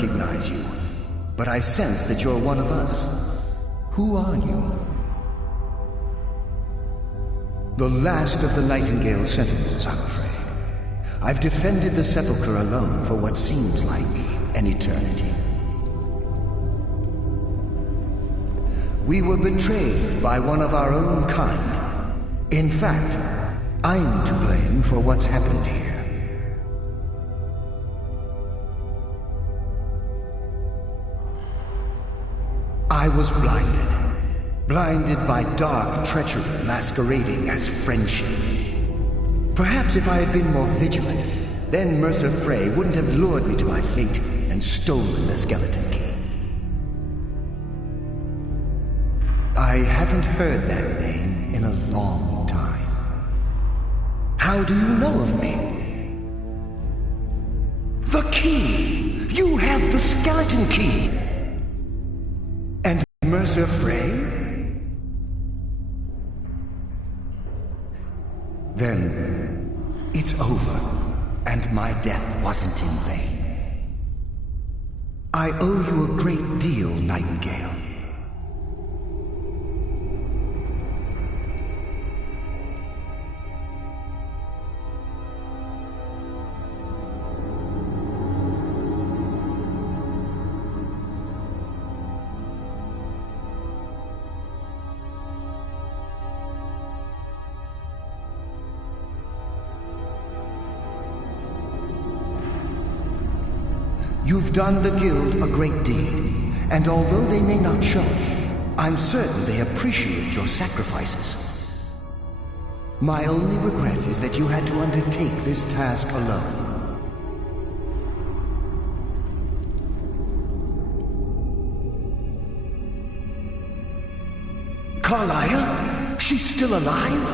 recognize you, but I sense that you're one of us. Who are you? The last of the Nightingale Sentinels, I'm afraid. I've defended the Sepulchre alone for what seems like an eternity. We were betrayed by one of our own kind. In fact, I'm to blame for what's happened here. I was blinded by dark treachery masquerading as friendship. Perhaps if I had been more vigilant, then Mercer Frey wouldn't have lured me to my fate and stolen the skeleton key. I haven't heard that name in a long time. How do you know of me? The key! You have the skeleton key! And Mercer Frey? Then it's over, and my death wasn't in vain. I owe you a great deal, Nightingale. You've done the Guild a great deed, and although they may not show it, I'm certain they appreciate your sacrifices. My only regret is that you had to undertake this task alone. Carlia? She's still alive?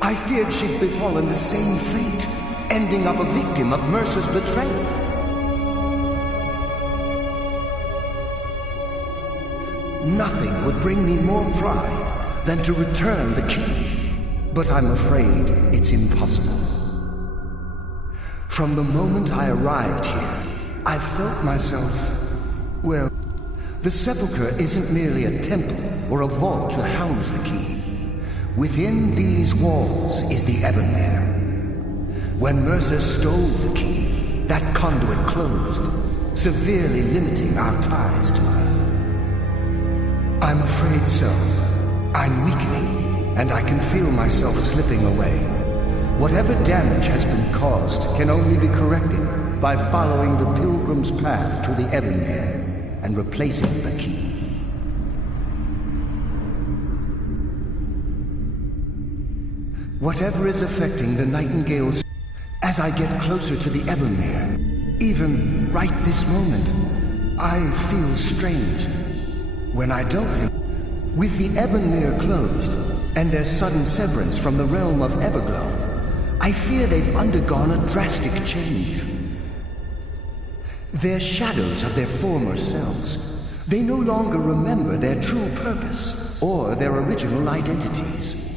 I feared she'd befallen the same fate, ending up a victim of Mercer's betrayal. Nothing would bring me more pride than to return the key, but I'm afraid it's impossible. From the moment I arrived here, I felt myself, well, the Sepulchre isn't merely a temple or a vault to house the key. Within these walls is the Ebonmere. When Mercer stole the key, that conduit closed, severely limiting our ties to her. I'm afraid so. I'm weakening, and I can feel myself slipping away. Whatever damage has been caused can only be corrected by following the pilgrim's path to the Ebonmere and replacing the key. Whatever is affecting the Nightingale's... As I get closer to the Ebonmere, even right this moment, I feel strange. When I don't think... With the Ebonmere closed, and their sudden severance from the realm of Everglow, I fear they've undergone a drastic change. They're shadows of their former selves. They no longer remember their true purpose or their original identities.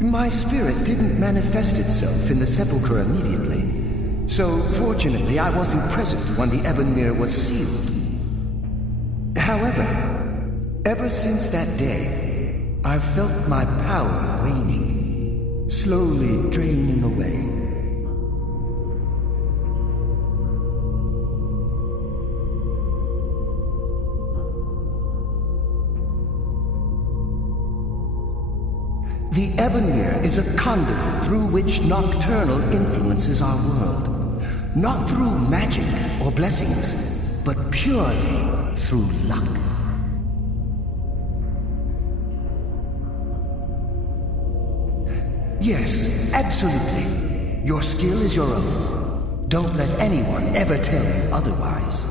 My spirit didn't manifest itself in the Sepulchre immediately, so fortunately I wasn't present when the Ebonmere was sealed. However, ever since that day, I've felt my power waning, slowly draining away. The Ebonmere is a conduit through which Nocturnal influences our world. Not through magic or blessings, but purely through luck. Yes, absolutely. Your skill is your own. Don't let anyone ever tell you otherwise.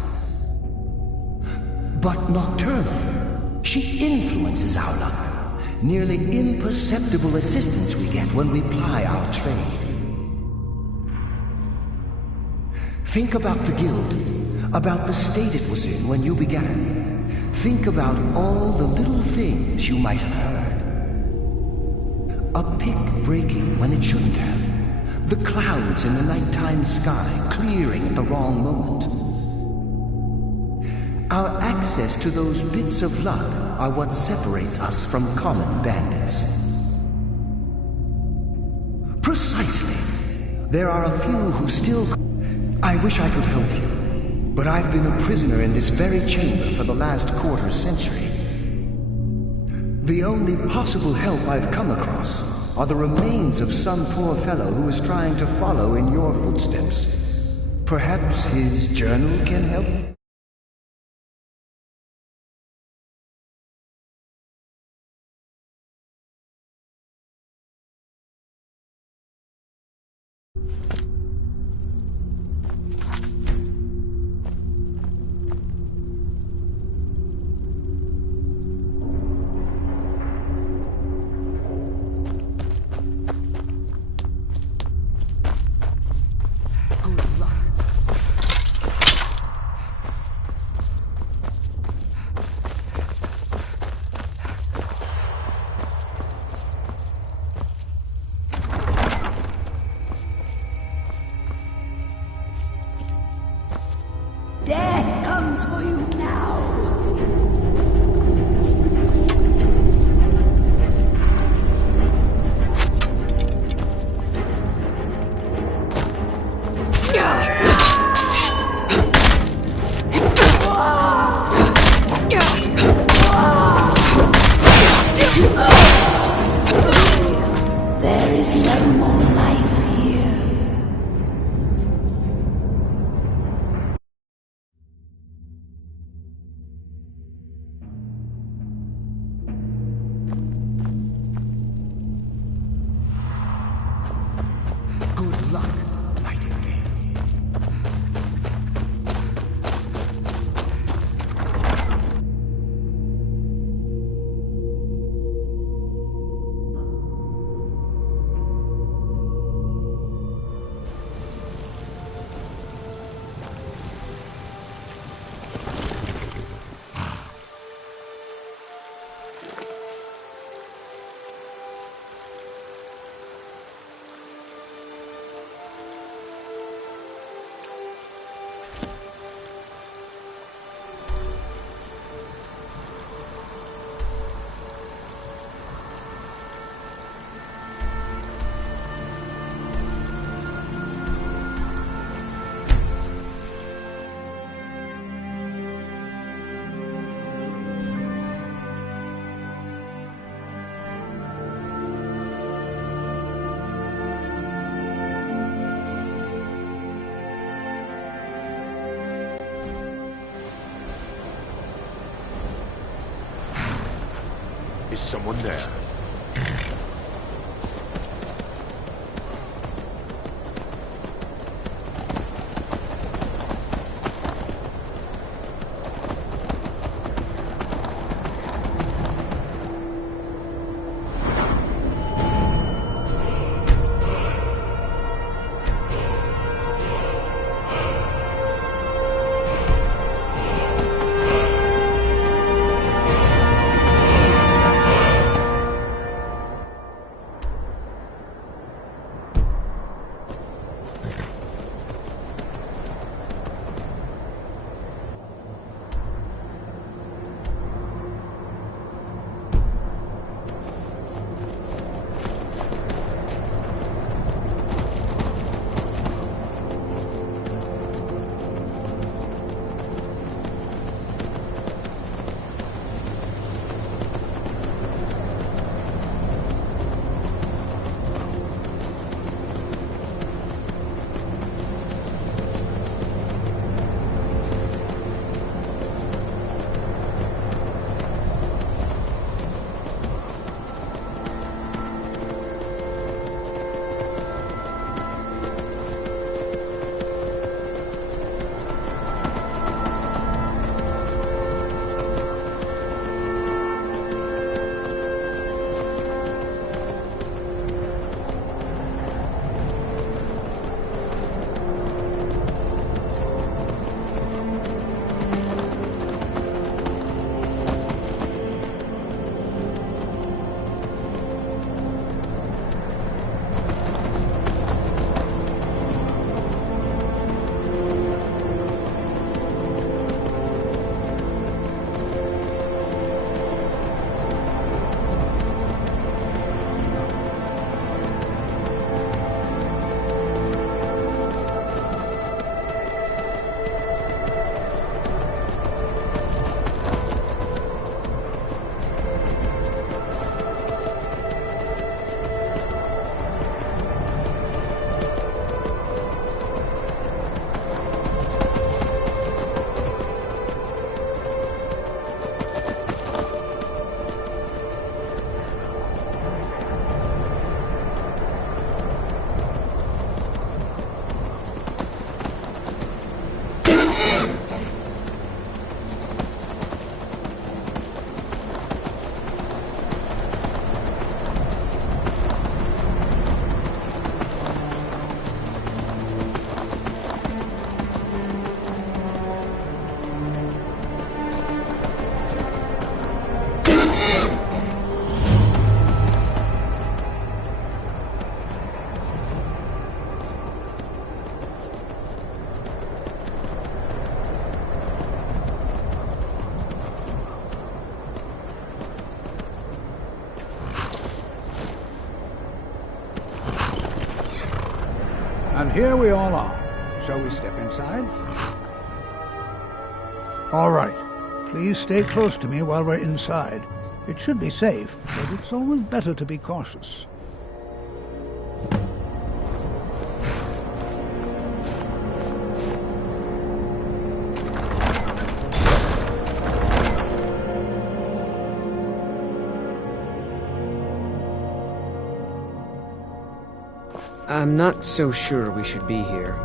But Nocturnal, she influences our luck. Nearly imperceptible assistance we get when we ply our trade. Think about the Guild, about the state it was in when you began. Think about all the little things you might have heard. A pick breaking when it shouldn't have. The clouds in the nighttime sky clearing at the wrong moment. Our access to those bits of luck are what separates us from common bandits. Precisely. There are a few who still... I wish I could help you, but I've been a prisoner in this very chamber for the last quarter century. The only possible help I've come across are the remains of some poor fellow who is trying to follow in your footsteps. Perhaps his journal can help? Death comes for you now. There is no more life here. Good luck, Nightingale. Is someone there? And here we all are. Shall we step inside? All right. Please stay close to me while we're inside. It should be safe, but it's always better to be cautious. I'm not so sure we should be here.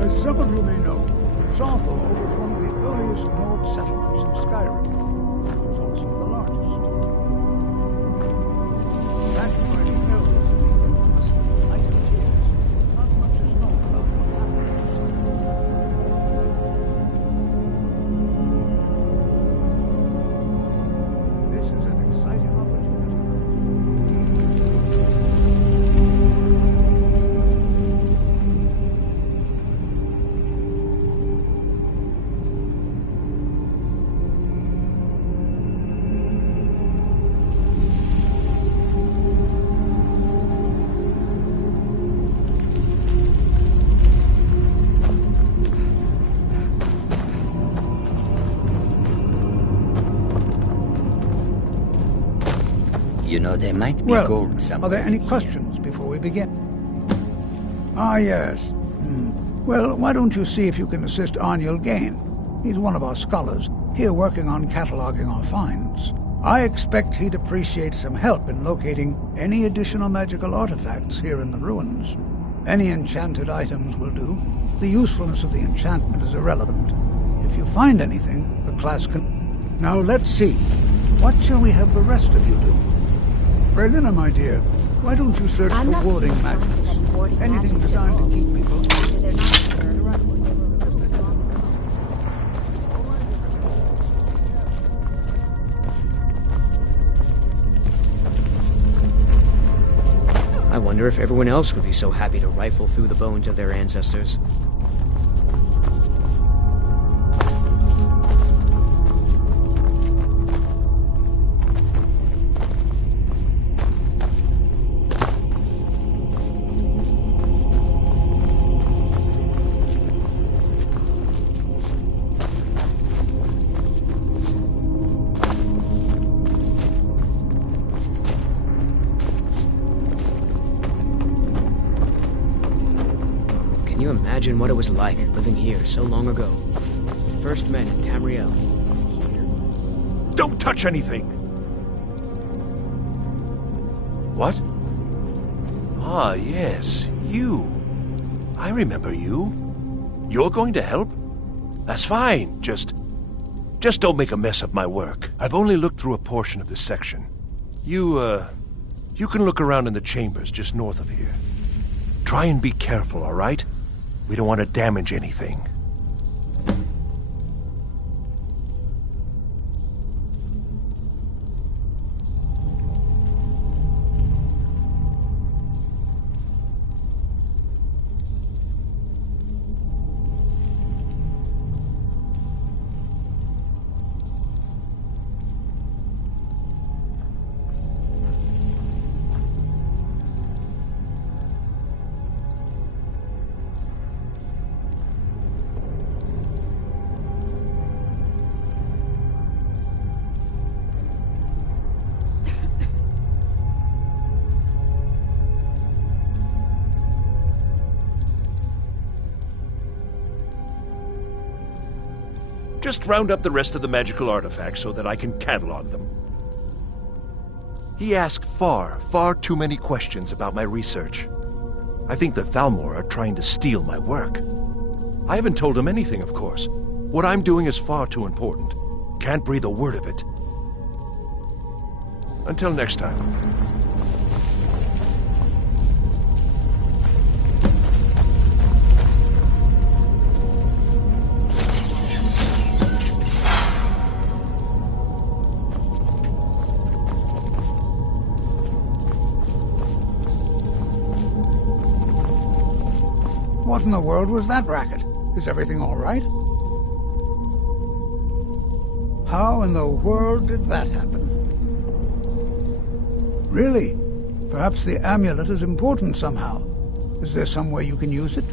As some of you may know, Sawthor was one of the earliest Nord settlements in Skyrim. It was also the largest. Back by the elders of the infamous Night of Tears, not much is known about what happened to Sawthor. This is an exciting opportunity. You know, there might be gold somewhere. Are there any questions before we begin? Ah, yes. Well, why don't you see if you can assist Arniel Gain? He's one of our scholars, here working on cataloging our finds. I expect he'd appreciate some help in locating any additional magical artifacts here in the ruins. Any enchanted items will do. The usefulness of the enchantment is irrelevant. If you find anything, the class can... Now let's see. What shall we have the rest of you do? Berlina, my dear, why don't you search for warding magnets? Anything designed to keep people... I wonder if everyone else would be so happy to rifle through the bones of their ancestors. Can you imagine what it was like living here so long ago? The first men in Tamriel. Don't touch anything! What? Ah, yes, you. I remember you. You're going to help? That's fine, just don't make a mess of my work. I've only looked through a portion of this section. You can look around in the chambers just north of here. Try and be careful, all right? We don't want to damage anything. Just round up the rest of the magical artifacts so that I can catalog them. He asked far too many questions about my research. I think the Thalmor are trying to steal my work. I haven't told him anything, of course. What I'm doing is far too important. Can't breathe a word of it. Until next time. What in the world was that racket? Is everything all right? How in the world did that happen? Really? Perhaps the amulet is important somehow. Is there some way you can use it?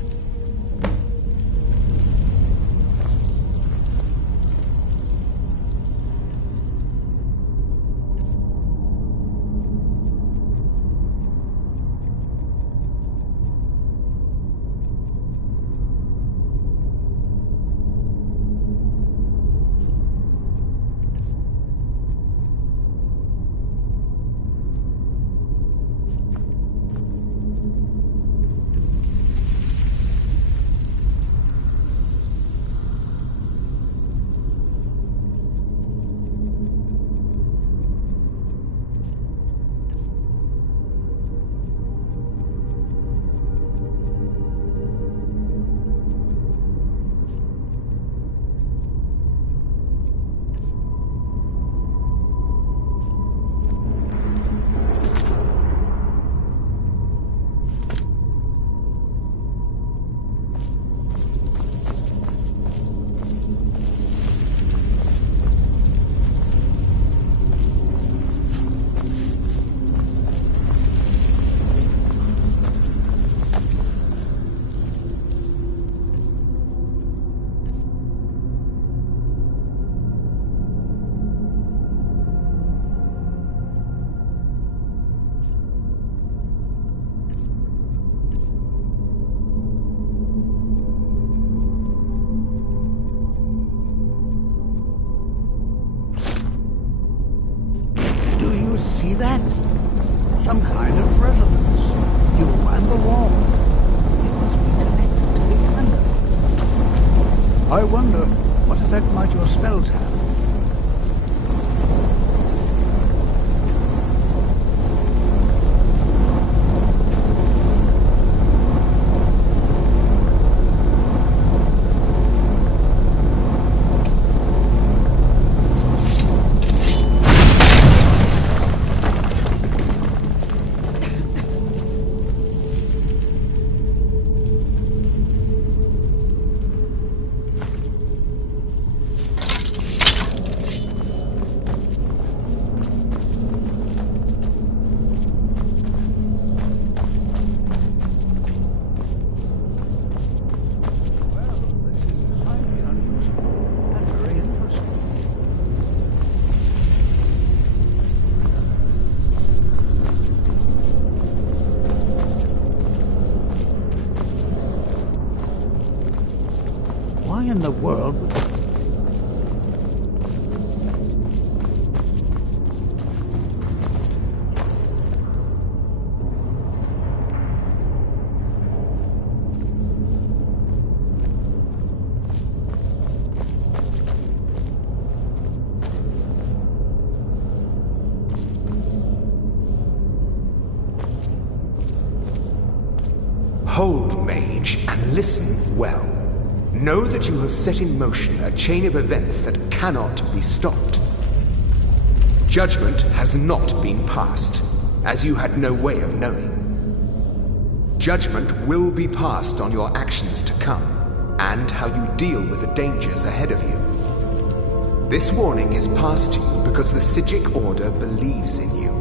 See that? Some kind of resonance. You and the wall. It must be connected to the amulet. I wonder, what effect might your spells have? Why in the world would... Hold, mage, and listen well. Know that you have set in motion a chain of events that cannot be stopped. Judgment has not been passed, as you had no way of knowing. Judgment will be passed on your actions to come, and how you deal with the dangers ahead of you. This warning is passed to you because the Psijic Order believes in you.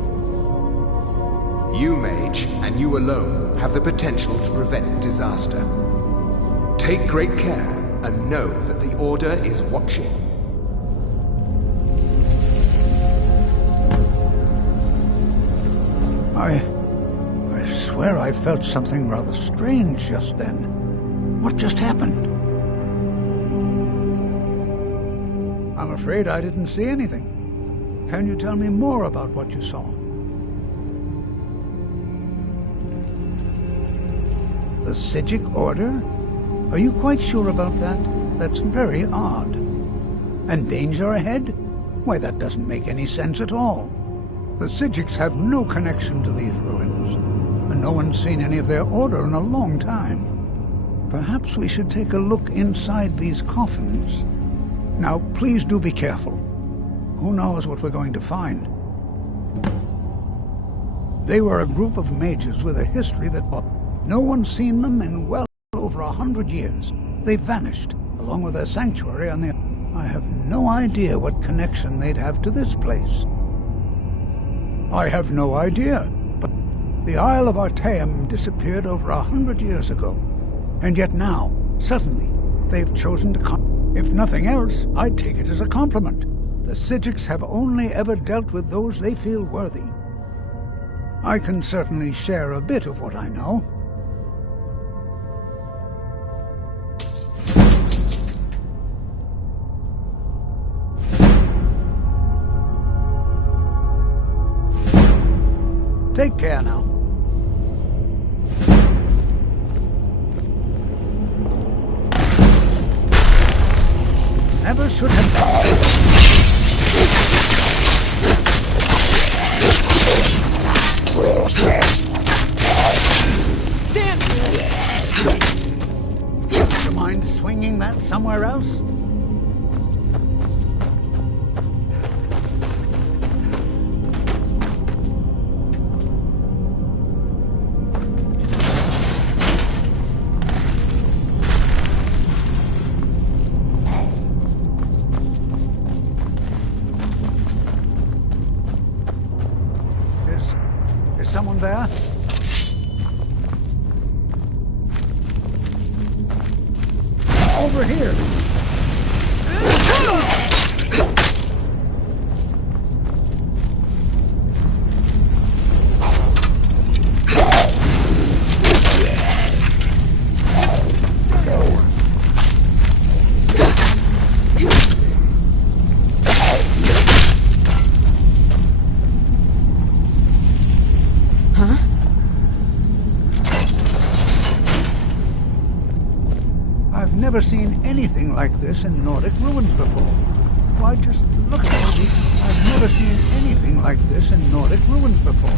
You, mage, and you alone, have the potential to prevent disaster. Take great care, and know that the Order is watching. I swear I felt something rather strange just then. What just happened? I'm afraid I didn't see anything. Can you tell me more about what you saw? The Psijic Order? Are you quite sure about that? That's very odd. And danger ahead? Why, that doesn't make any sense at all. The Psijics have no connection to these ruins, and no one's seen any of their order in a long time. Perhaps we should take a look inside these coffins. Now, please do be careful. Who knows what we're going to find? They were a group of mages with a history that no one's seen them in well over 100 years. They vanished, along with their sanctuary on the... I have no idea what connection they'd have to this place. I have no idea, but The Isle of Artaeum disappeared over 100 years ago. And yet now, suddenly, they've chosen to come. If nothing else, I'd take it as a compliment. The Psijics have only ever dealt with those they feel worthy. I can certainly share a bit of what I know. Take care now. Never should have done. Damn you! Do you mind swinging that somewhere else? Is someone there? Over here! I've never seen anything like this in Nordic ruins before. Why, just look at all these. I've never seen anything like this in Nordic ruins before.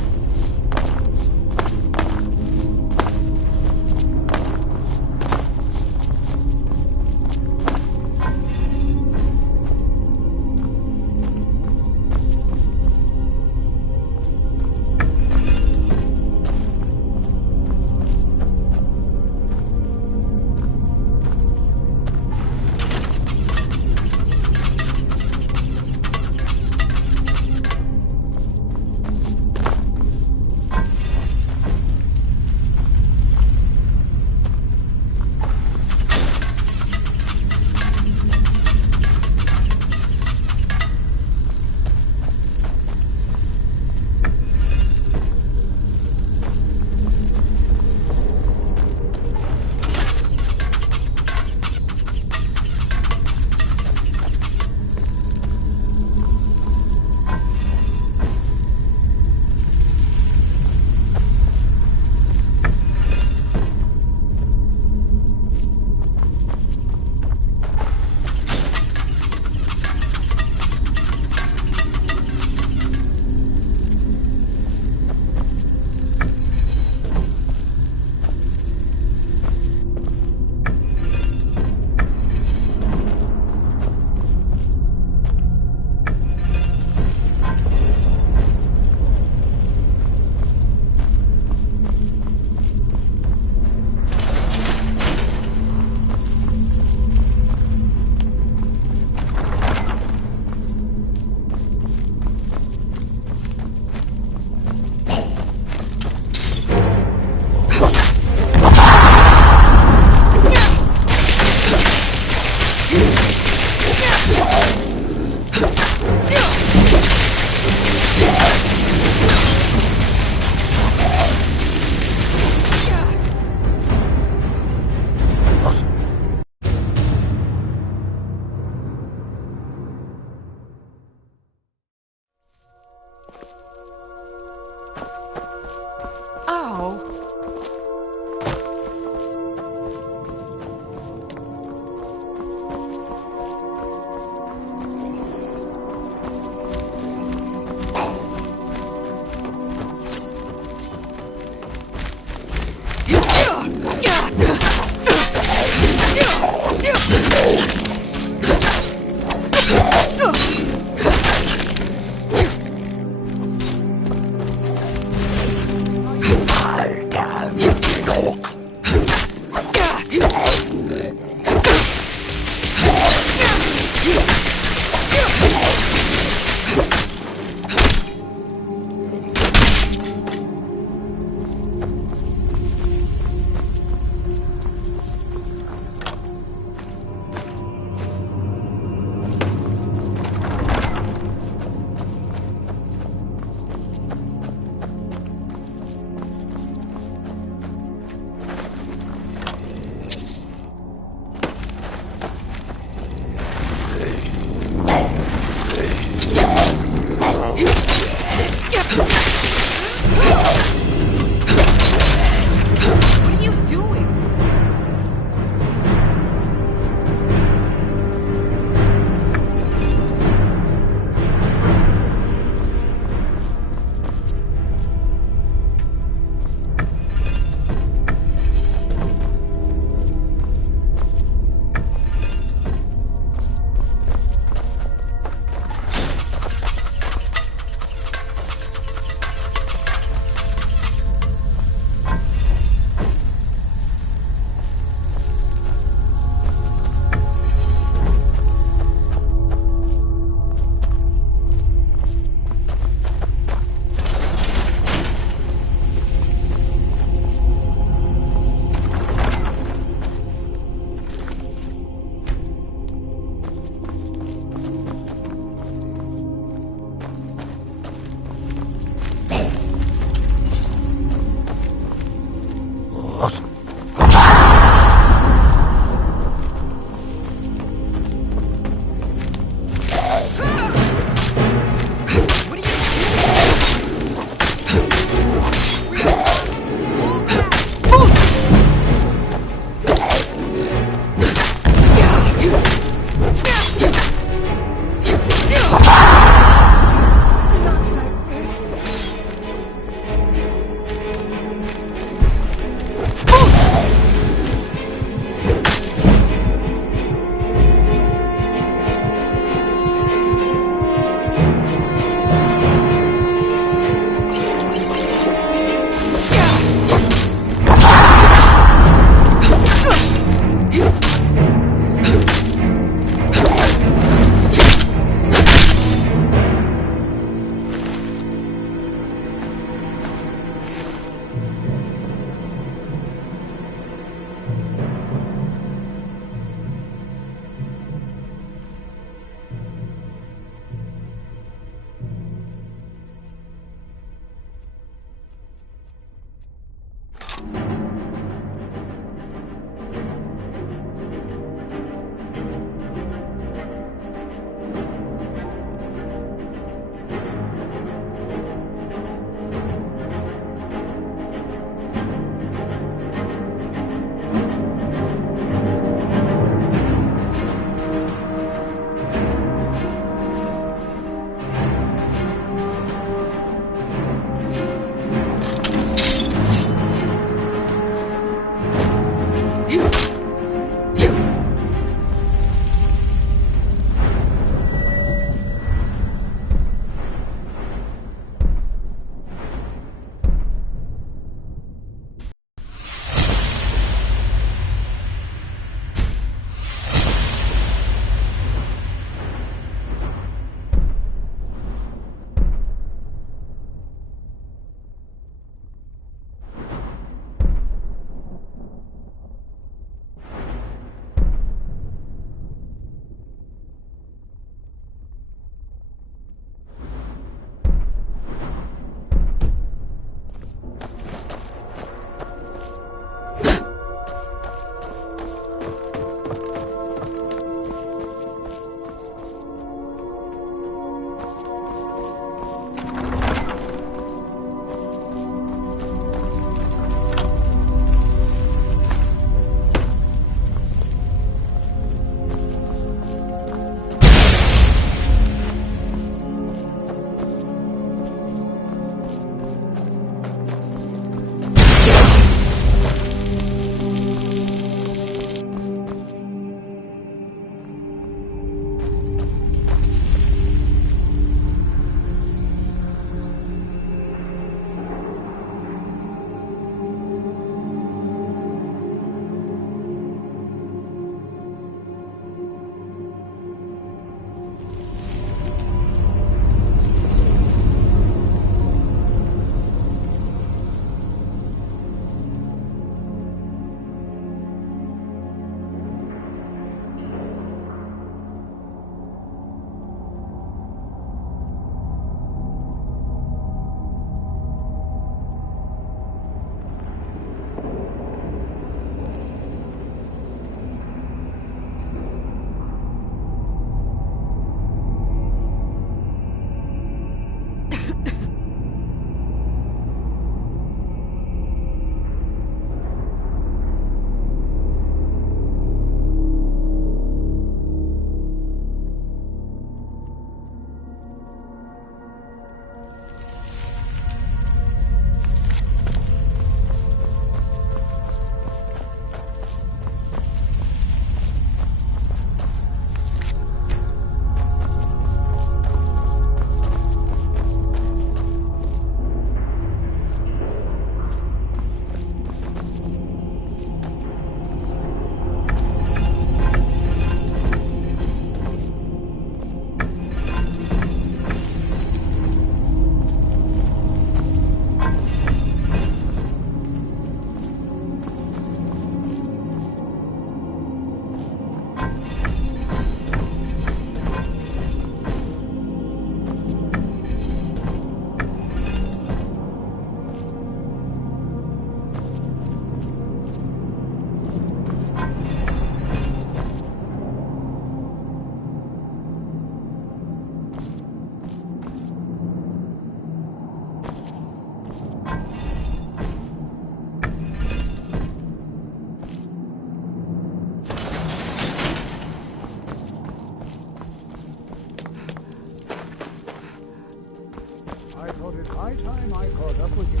caught up with you.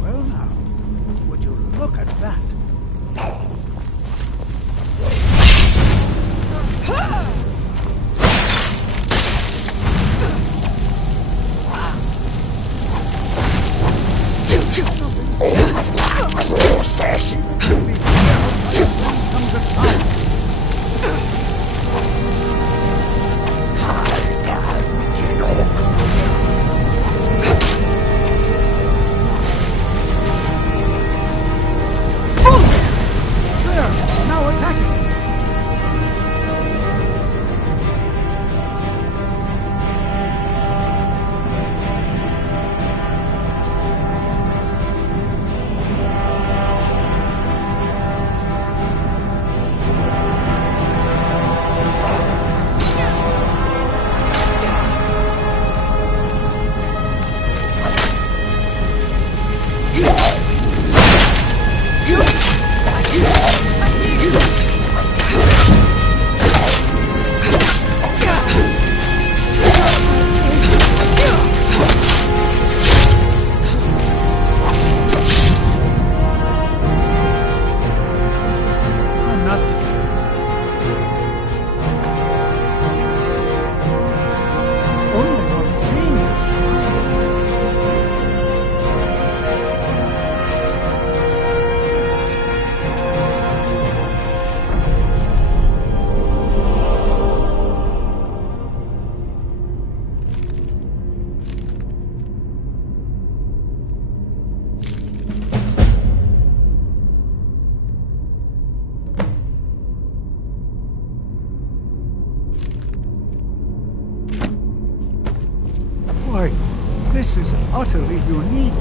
Well now, would you look at that? Assassin. Now attacking! Why, this is utterly unique.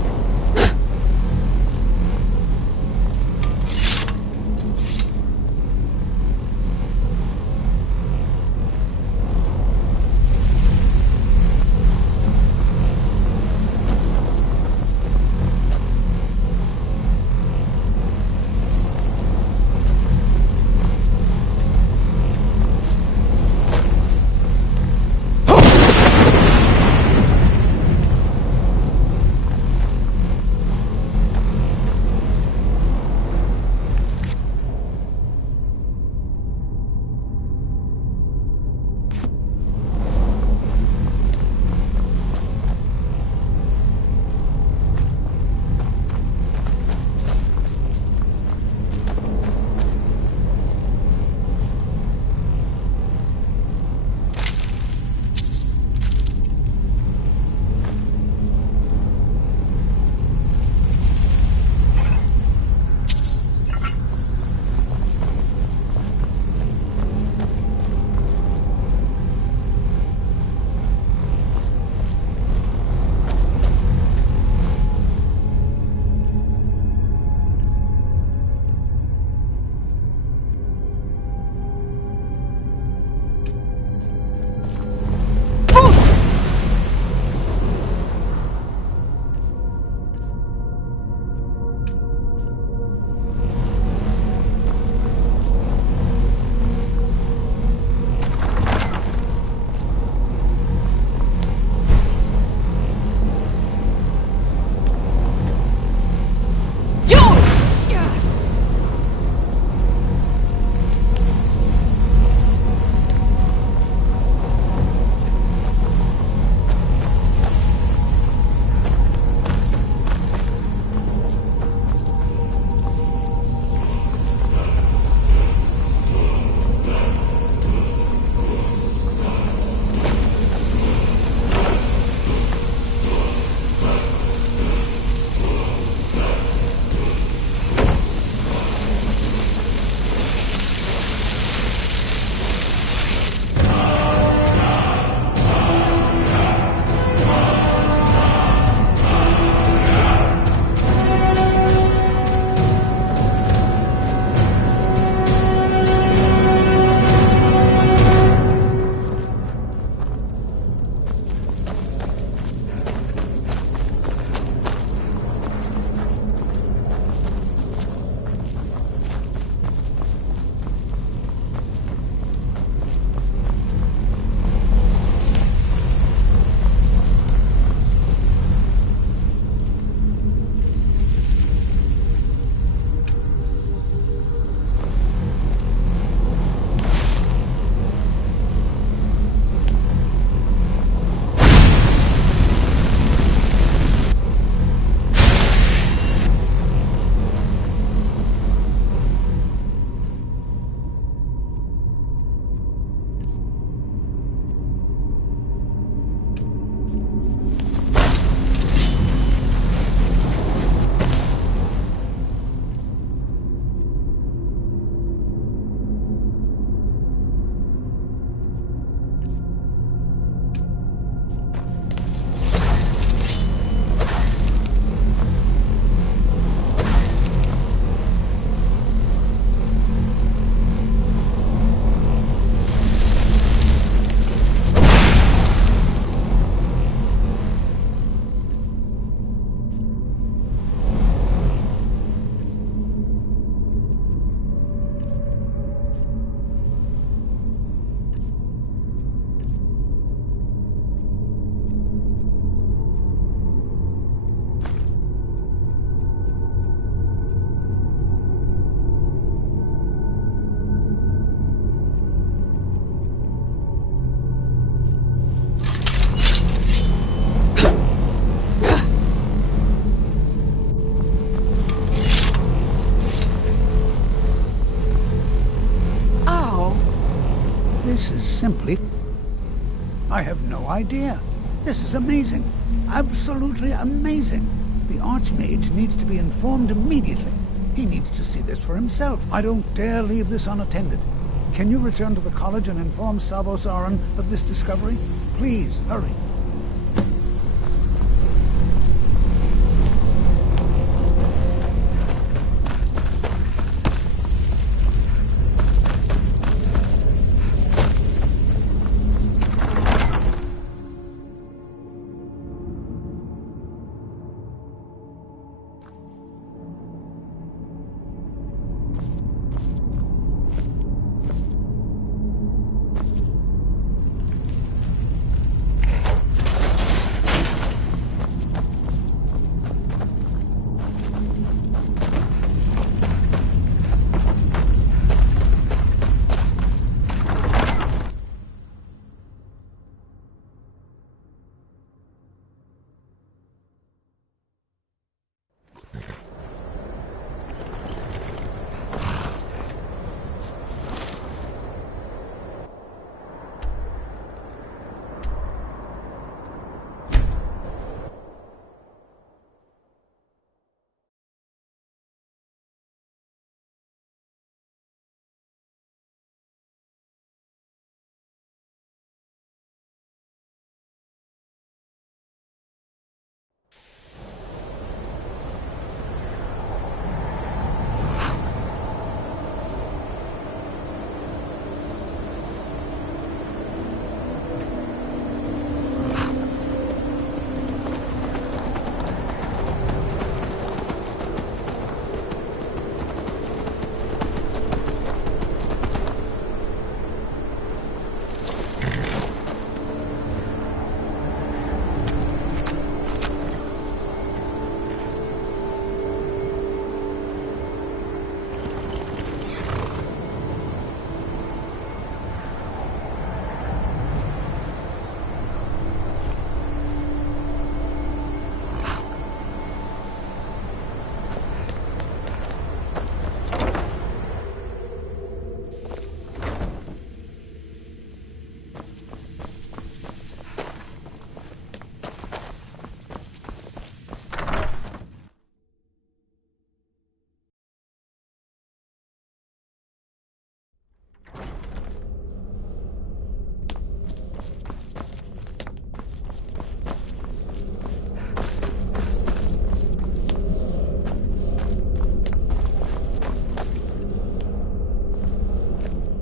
This is simply... I have no idea. This is amazing. Absolutely amazing. The Archmage needs to be informed immediately. He needs to see this for himself. I don't dare leave this unattended. Can you return to the college and inform Savos Aran of this discovery? Please, hurry.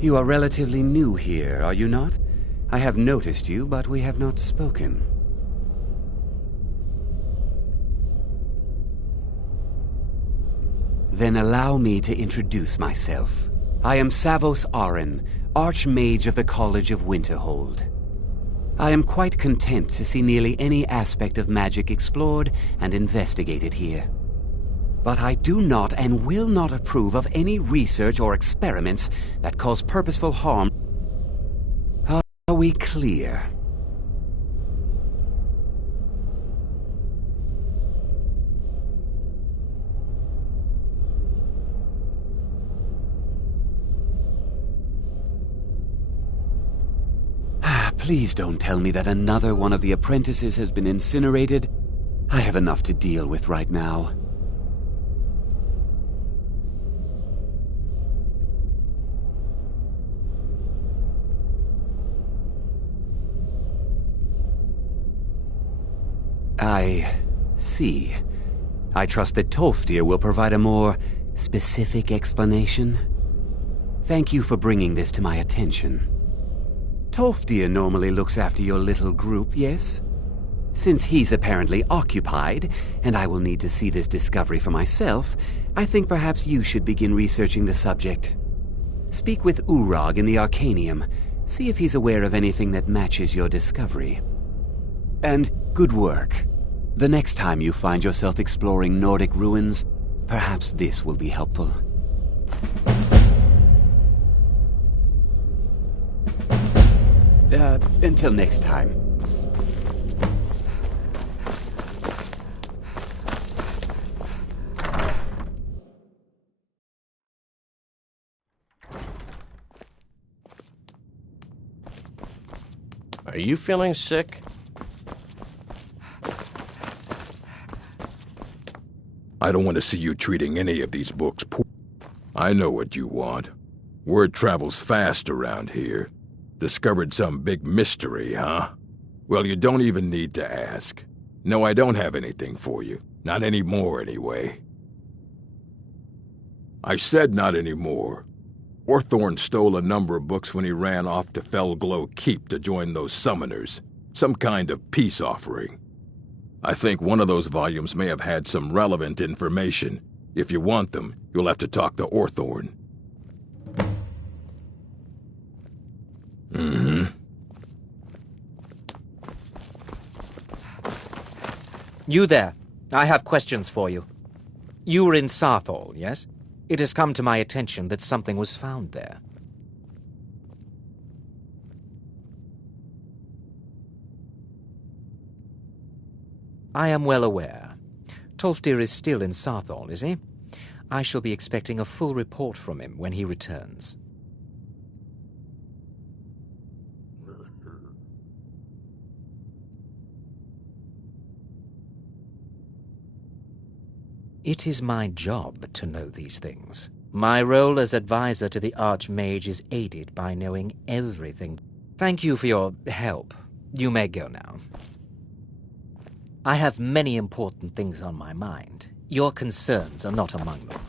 You are relatively new here, are you not? I have noticed you, but we have not spoken. Then allow me to introduce myself. I am Savos Aran, Archmage of the College of Winterhold. I am quite content to see nearly any aspect of magic explored and investigated here. But I do not and will not approve of any research or experiments that cause purposeful harm. Are we clear? Please don't tell me that another one of the apprentices has been incinerated. I have enough to deal with right now. I see. I trust that Tolfdir will provide a more specific explanation. Thank you for bringing this to my attention. Tolfdir normally looks after your little group, yes? Since he's apparently occupied, and I will need to see this discovery for myself, I think perhaps you should begin researching the subject. Speak with Urag in the Arcanium. See if he's aware of anything that matches your discovery. And good work. The next time you find yourself exploring Nordic ruins, perhaps this will be helpful. Until next time. Are you feeling sick? I don't want to see you treating any of these books poor. I know what you want. Word travels fast around here. Discovered some big mystery, huh? Well, you don't even need to ask. No, I don't have anything for you. Not anymore, anyway. I said not anymore. Orthorn stole a number of books when he ran off to Felglow Keep to join those summoners. Some kind of peace offering. I think one of those volumes may have had some relevant information. If you want them, you'll have to talk to Orthorn. Mm-hmm. You there. I have questions for you. You were in Sarthal, yes? It has come to my attention that something was found there. I am well aware. Tolfdir is still in Sarthal, is he? I shall be expecting a full report from him when he returns. It is my job to know these things. My role as advisor to the Archmage is aided by knowing everything. Thank you for your help. You may go now. I have many important things on my mind. Your concerns are not among them.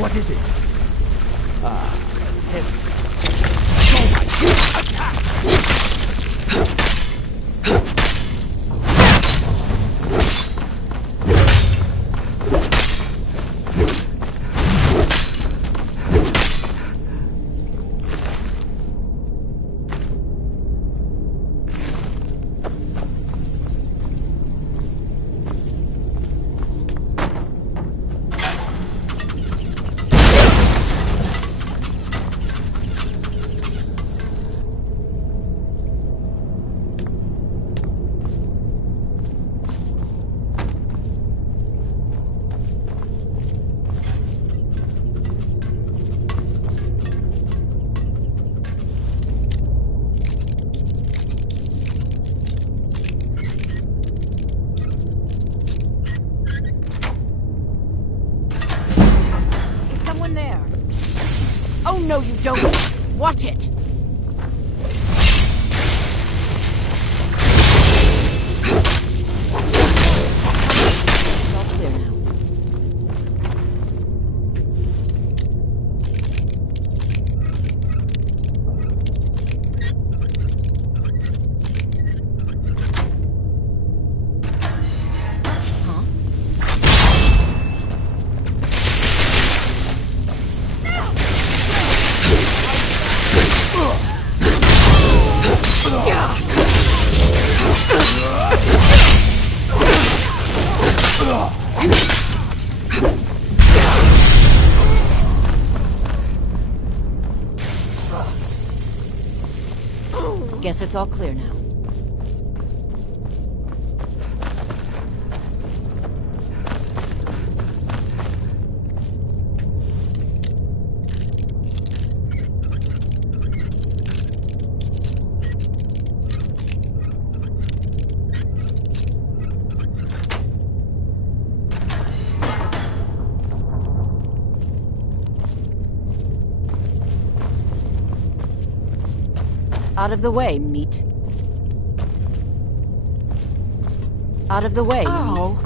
What is it? Tests. Watch it! It's all clear now. Guess it's all clear now. Out of the way, meat. Out of the way, meat.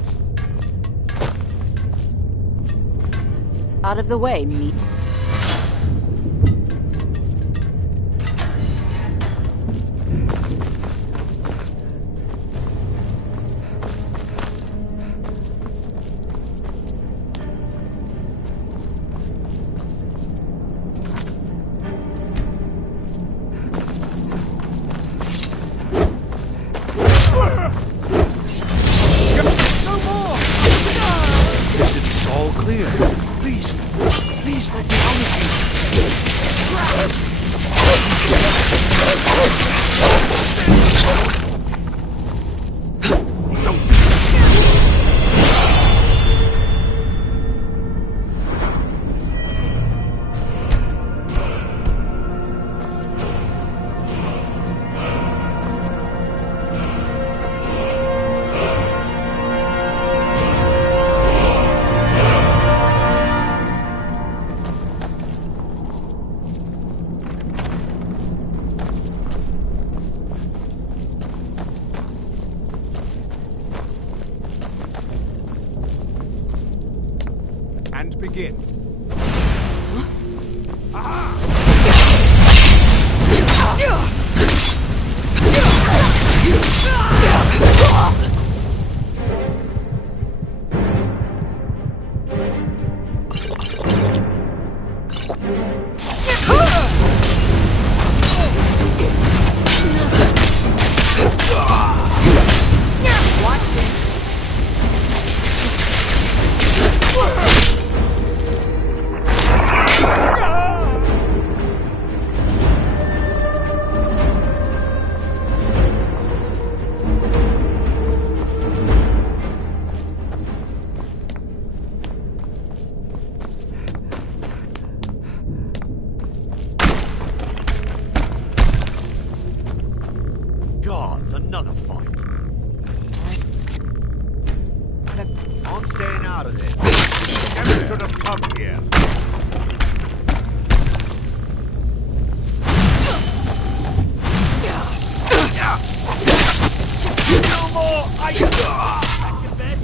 Out of the way, meat. And begin. Gods, another fight. I'm staying out of this. Never should have come here. No more! That's your best.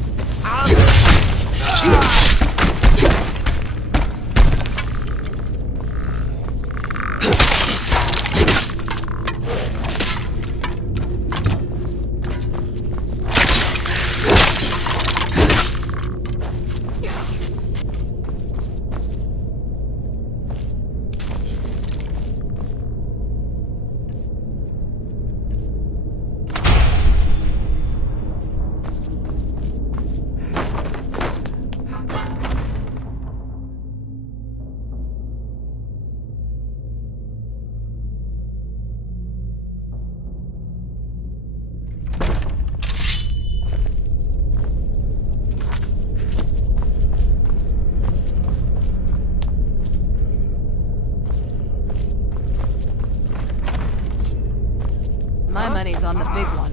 My money's on the big one.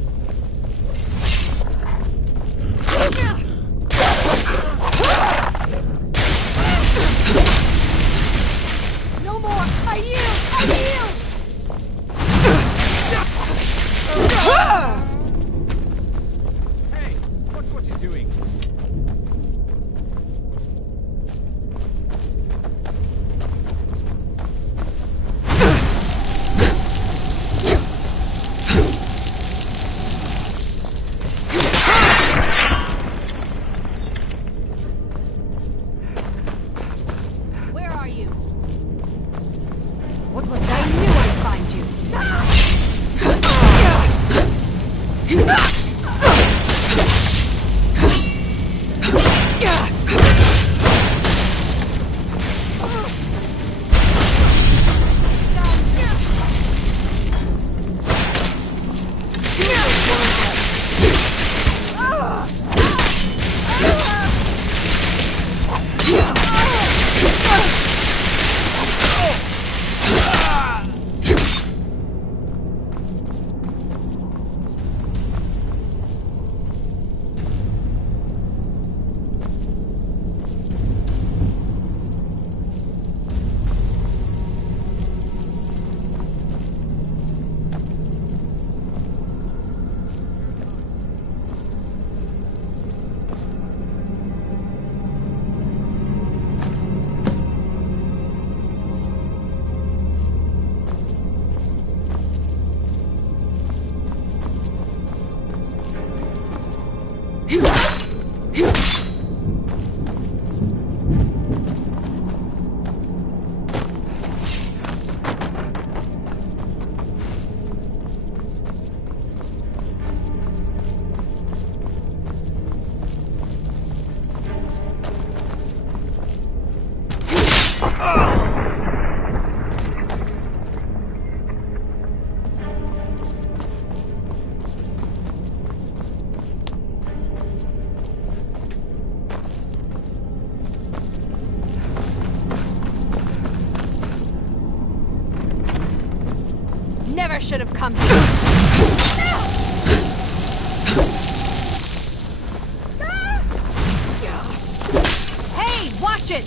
No more! I yield! I yield! What was that? I knew I'd find you. Never should have come here. Hey, watch it!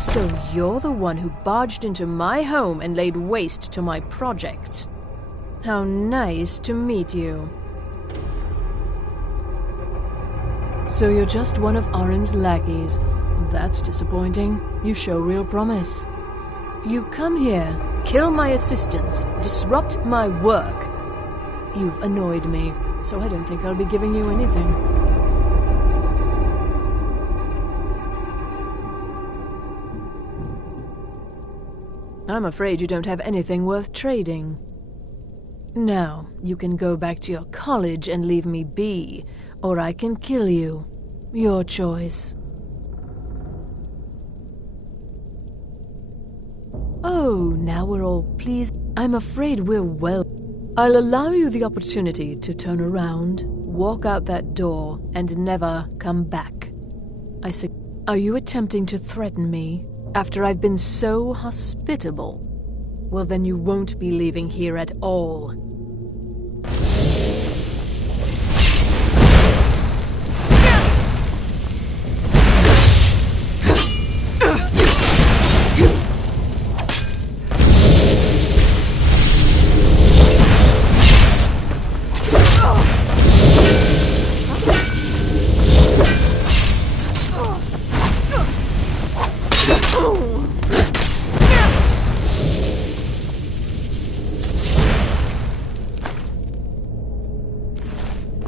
So you're the one who barged into my home and laid waste to my projects. How nice to meet you. So you're just one of Arin's lackeys. That's disappointing. You show real promise. You come here, kill my assistants, disrupt my work. You've annoyed me, so I don't think I'll be giving you anything. I'm afraid you don't have anything worth trading. Now, you can go back to your college and leave me be, or I can kill you. Your choice. Oh, now we're all pleased. I'm afraid we're well. I'll allow you the opportunity to turn around, walk out that door, and never come back. Are you attempting to threaten me after I've been so hospitable? Well, then you won't be leaving here at all.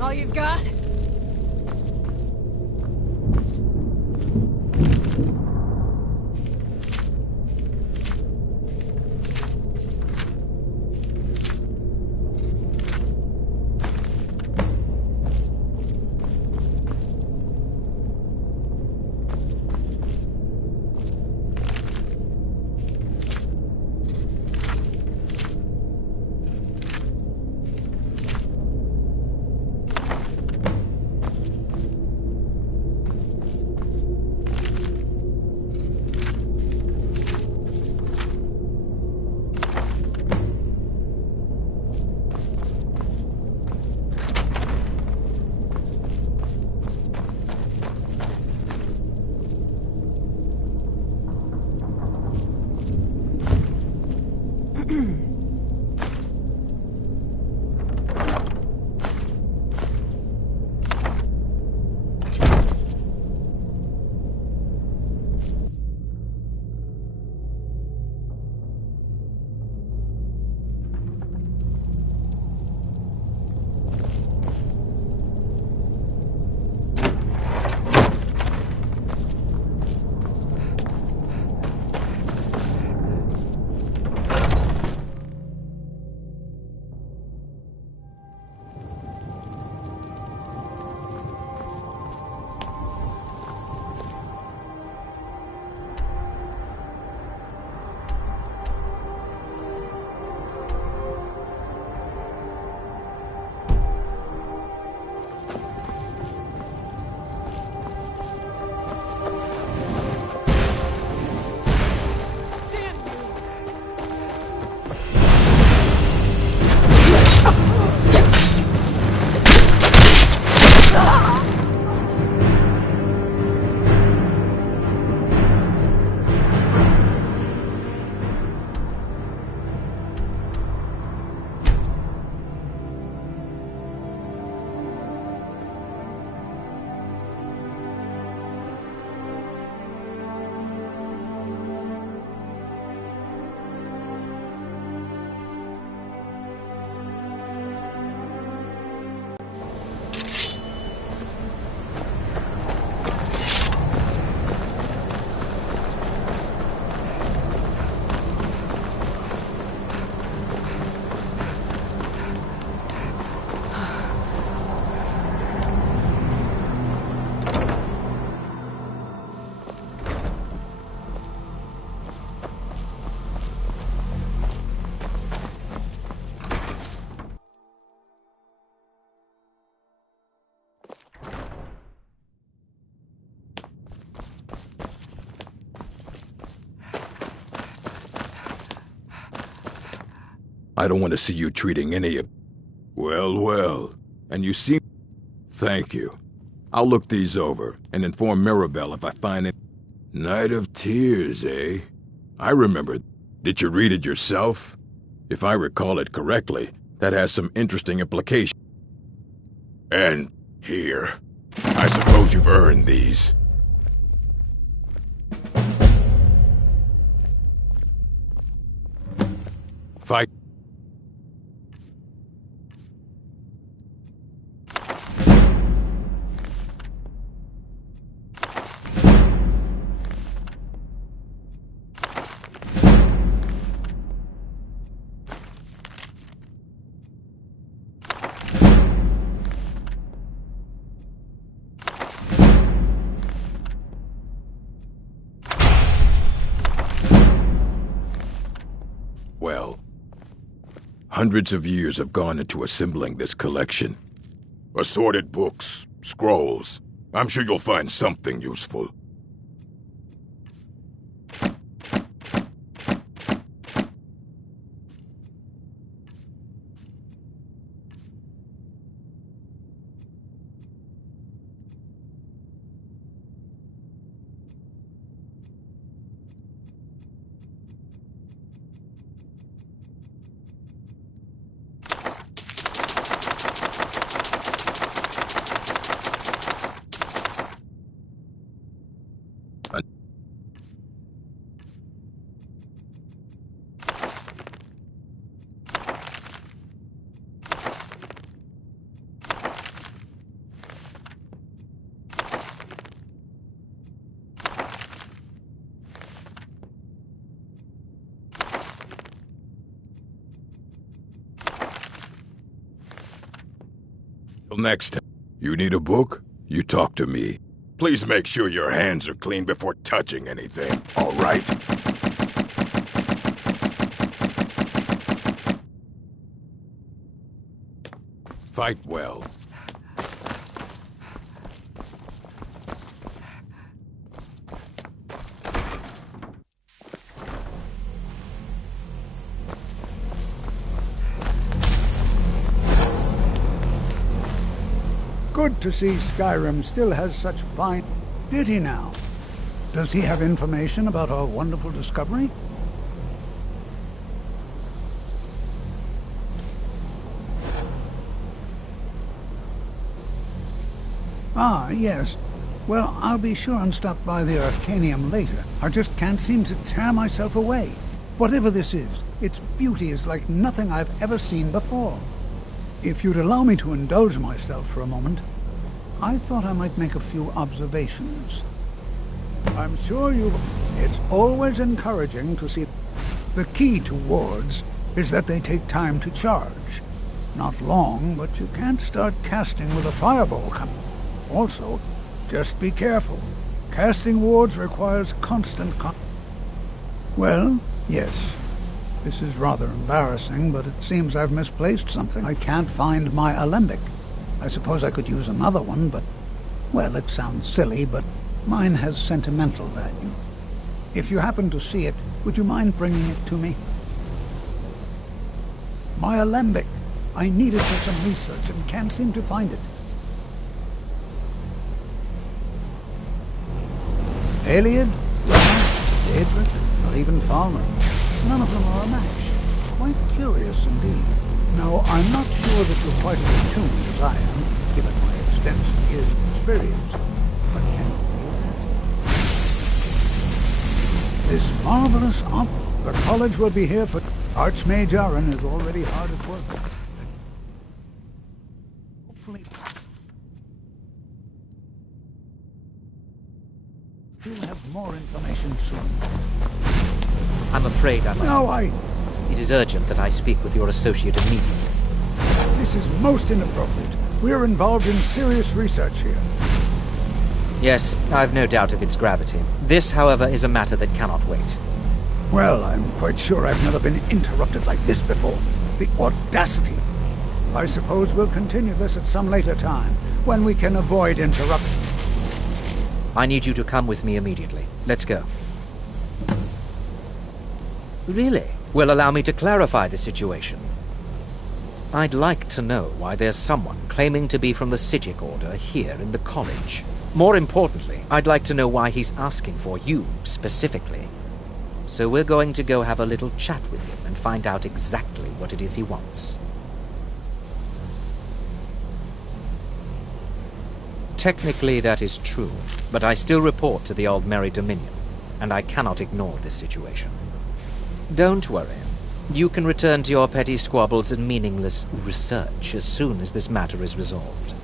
All you've got? I don't want to see you treating any of... Well, well. And you seem... Thank you. I'll look these over and inform Mirabelle if I find it. Night of Tears, eh? I remember. Did you read it yourself? If I recall it correctly, that has some interesting implications. And here, I suppose you've earned these. Fight. Well, hundreds of years have gone into assembling this collection. Assorted books, scrolls. I'm sure you'll find something useful. Next time you need a book, you talk to me. Please make sure your hands are clean before touching anything, all right? Fight well. Good to see Skyrim still has such fine... Did he now? Does he have information about our wonderful discovery? Ah, yes. Well, I'll be sure and stop by the Arcanium later. I just can't seem to tear myself away. Whatever this is, its beauty is like nothing I've ever seen before. If you'd allow me to indulge myself for a moment, I thought I might make a few observations. I'm sure you... It's always encouraging to see... The key to wards is that they take time to charge. Not long, but you can't start casting with a fireball. Also, just be careful. Casting wards requires constant Well, yes. This is rather embarrassing, but it seems I've misplaced something. I can't find my alembic. I suppose I could use another one, but... Well, it sounds silly, but mine has sentimental value. If you happen to see it, would you mind bringing it to me? My alembic. I need it for some research and can't seem to find it. Eliad, Daedric, or even Falmer. None of them are a match. Quite curious indeed. Now, I'm not sure that you're quite as attuned as I am, given my extensive years of experience. But can you feel that? This marvelous the college will be here for... Archmage Aaron is already hard at work. Hopefully... We'll have more information soon. I'm afraid I must... No, It is urgent that I speak with your associate immediately. This is most inappropriate. We're involved in serious research here. Yes, I've no doubt of its gravity. This, however, is a matter that cannot wait. Well, I'm quite sure I've never been interrupted like this before. The audacity. I suppose we'll continue this at some later time, when we can avoid interruption. I need you to come with me immediately. Let's go. Really? Will allow me to clarify the situation. I'd like to know why there's someone claiming to be from the Psijic Order here in the college. More importantly, I'd like to know why he's asking for you, specifically. So we're going to go have a little chat with him and find out exactly what it is he wants. Technically, that is true, but I still report to the Aldmeri Dominion, and I cannot ignore this situation. Don't worry. You can return to your petty squabbles and meaningless research as soon as this matter is resolved.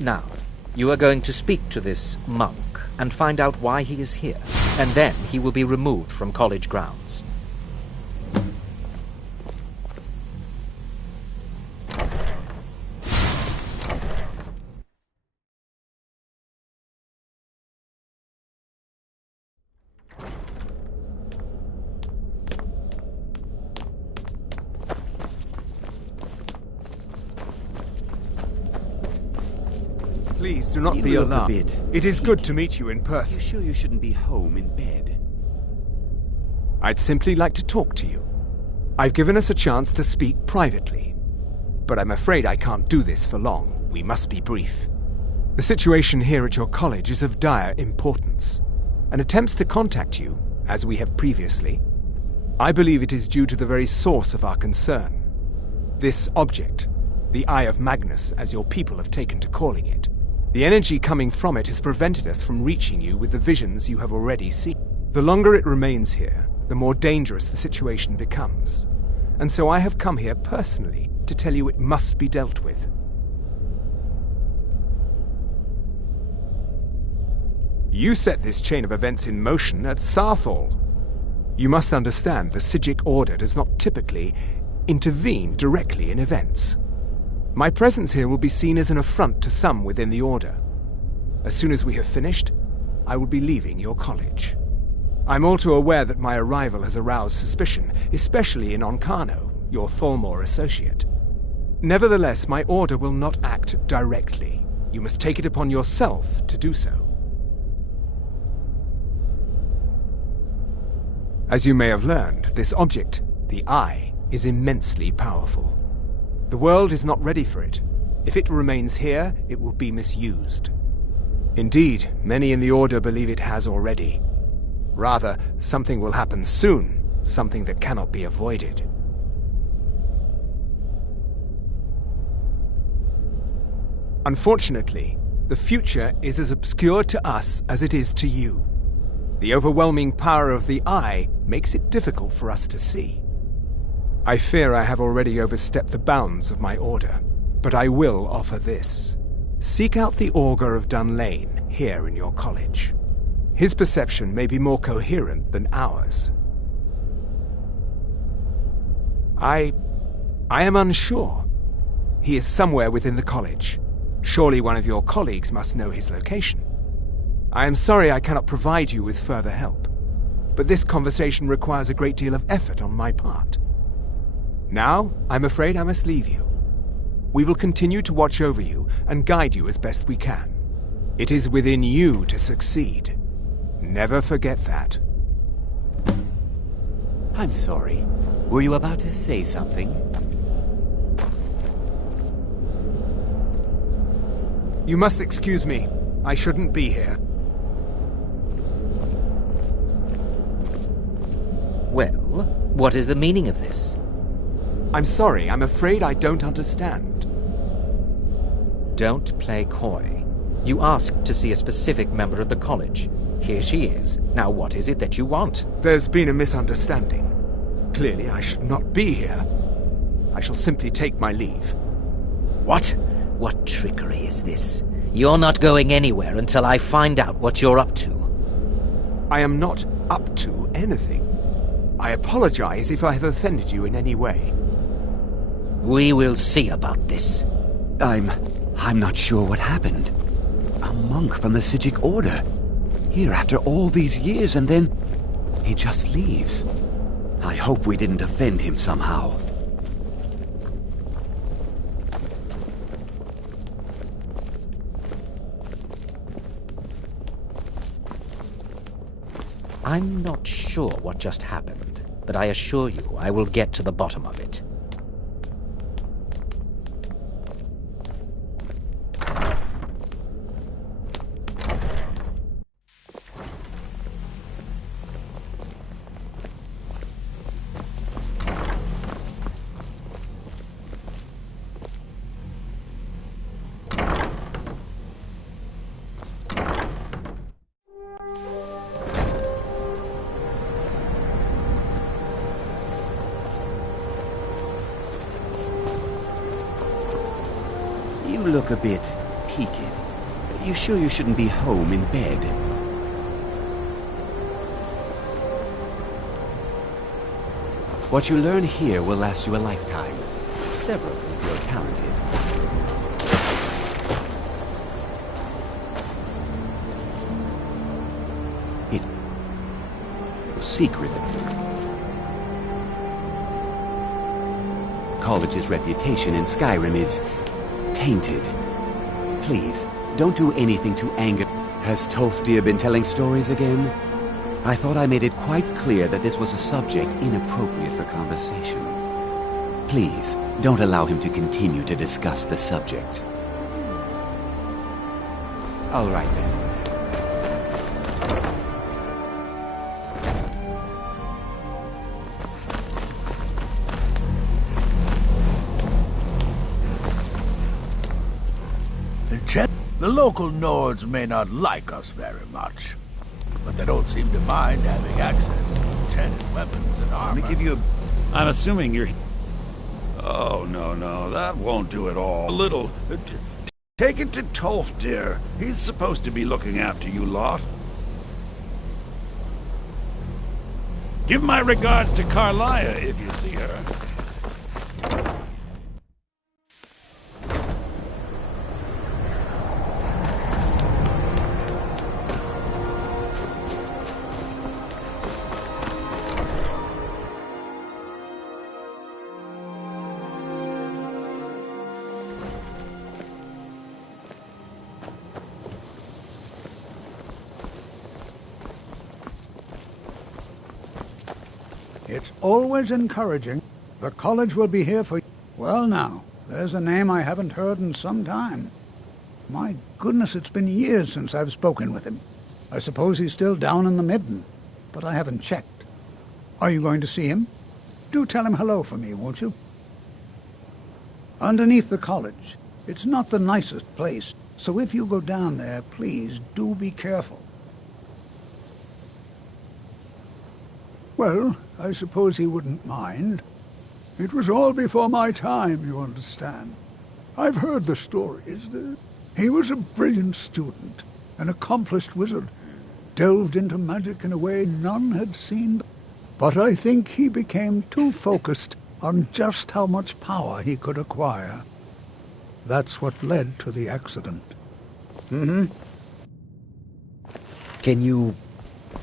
Now, you are going to speak to this monk and find out why he is here, and then he will be removed from college grounds. Please do not You be look a alarmed. bit It is good to meet you in person. You sure you shouldn't be home in bed? I'd simply like to talk to you. I've given us a chance to speak privately, but I'm afraid I can't do this for long. We must be brief. The situation here at your college is of dire importance, and attempts to contact you, as we have previously, I believe it is due to the very source of our concern. This object, the Eye of Magnus, as your people have taken to calling it. The energy coming from it has prevented us from reaching you with the visions you have already seen. The longer it remains here, the more dangerous the situation becomes. And so I have come here personally to tell you it must be dealt with. You set this chain of events in motion at Sarthal. You must understand the Psijic Order does not typically intervene directly in events. My presence here will be seen as an affront to some within the Order. As soon as we have finished, I will be leaving your college. I'm all too aware that my arrival has aroused suspicion, especially in Onkano, your Thalmor associate. Nevertheless, my Order will not act directly. You must take it upon yourself to do so. As you may have learned, this object, the Eye, is immensely powerful. The world is not ready for it. If it remains here, it will be misused. Indeed, many in the Order believe it has already. Rather, something will happen soon, something that cannot be avoided. Unfortunately, the future is as obscure to us as it is to you. The overwhelming power of the Eye makes it difficult for us to see. I fear I have already overstepped the bounds of my Order, but I will offer this. Seek out the Augur of Dunlane here in your college. His perception may be more coherent than ours. I am unsure. He is somewhere within the college. Surely one of your colleagues must know his location. I am sorry I cannot provide you with further help, but this conversation requires a great deal of effort on my part. Now, I'm afraid I must leave you. We will continue to watch over you and guide you as best we can. It is within you to succeed. Never forget that. I'm sorry. Were you about to say something? You must excuse me. I shouldn't be here. Well, what is the meaning of this? I'm sorry, I'm afraid I don't understand. Don't play coy. You asked to see a specific member of the college. Here she is. Now what is it that you want? There's been a misunderstanding. Clearly I should not be here. I shall simply take my leave. What? What trickery is this? You're not going anywhere until I find out what you're up to. I am not up to anything. I apologize if I have offended you in any way. We will see about this. I'm not sure what happened. A monk from the Psijic Order. Here after all these years, and then he just leaves. I hope we didn't offend him somehow. I'm not sure what just happened, but I assure you I will get to the bottom of it. You look a bit peaked. You sure you shouldn't be home in bed? What you learn here will last you a lifetime. Several if you're talented. It's a secret. College's reputation in Skyrim is tainted. Please, don't do anything to anger. Has Tolfdir been telling stories again? I thought I made it quite clear that this was a subject inappropriate for conversation. Please, don't allow him to continue to discuss the subject. All right, then. The local Nords may not like us very much, but they don't seem to mind having access to enchanted weapons and armor. Let me give you a... I'm assuming you're... Oh, no, that won't do at all. A little... Take it to Tolfdir. He's supposed to be looking after you lot. Give my regards to Carlia if you see her. It's always encouraging. The college will be here for... Well now, there's a name I haven't heard in some time. My goodness, it's been years since I've spoken with him. I suppose he's still down in the Midden, but I haven't checked. Are you going to see him? Do tell him hello for me, won't you? Underneath the college. It's not the nicest place, so if you go down there, please do be careful. Well, I suppose he wouldn't mind. It was all before my time, you understand. I've heard the stories. He was a brilliant student, an accomplished wizard, delved into magic in a way none had seen. But I think he became too focused on just how much power he could acquire. That's what led to the accident.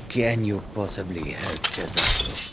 Can you possibly help Jezza?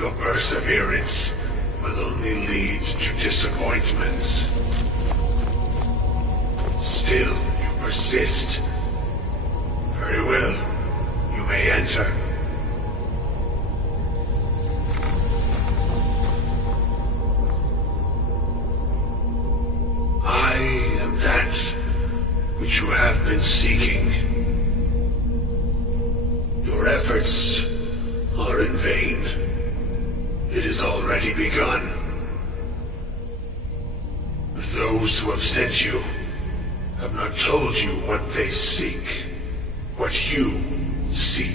Your perseverance will only lead to disappointment. Still, you persist. Very well. You may enter. I am that which you have been seeking. Your efforts are in vain. It has already begun. But those who have sent you have not told you what they seek, what you seek.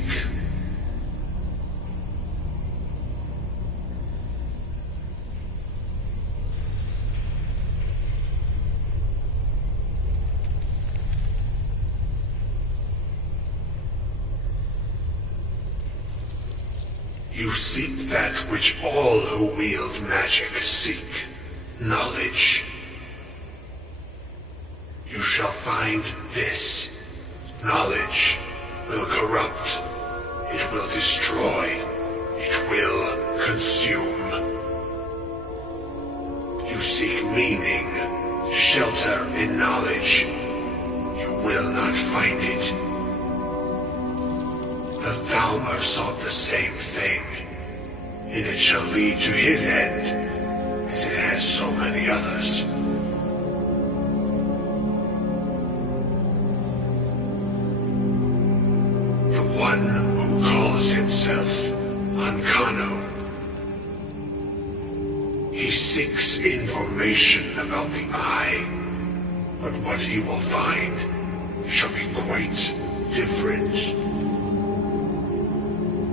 You seek that which all who wield magic seek, knowledge. You shall find this. Knowledge will corrupt. It will destroy. It will consume. You seek meaning, shelter in knowledge. You will not find it. The Thalmor sought the same thing, and it shall lead to his end, as it has so many others. The one who calls himself Ancano. He seeks information about the Eye, but what he will find shall be quite different.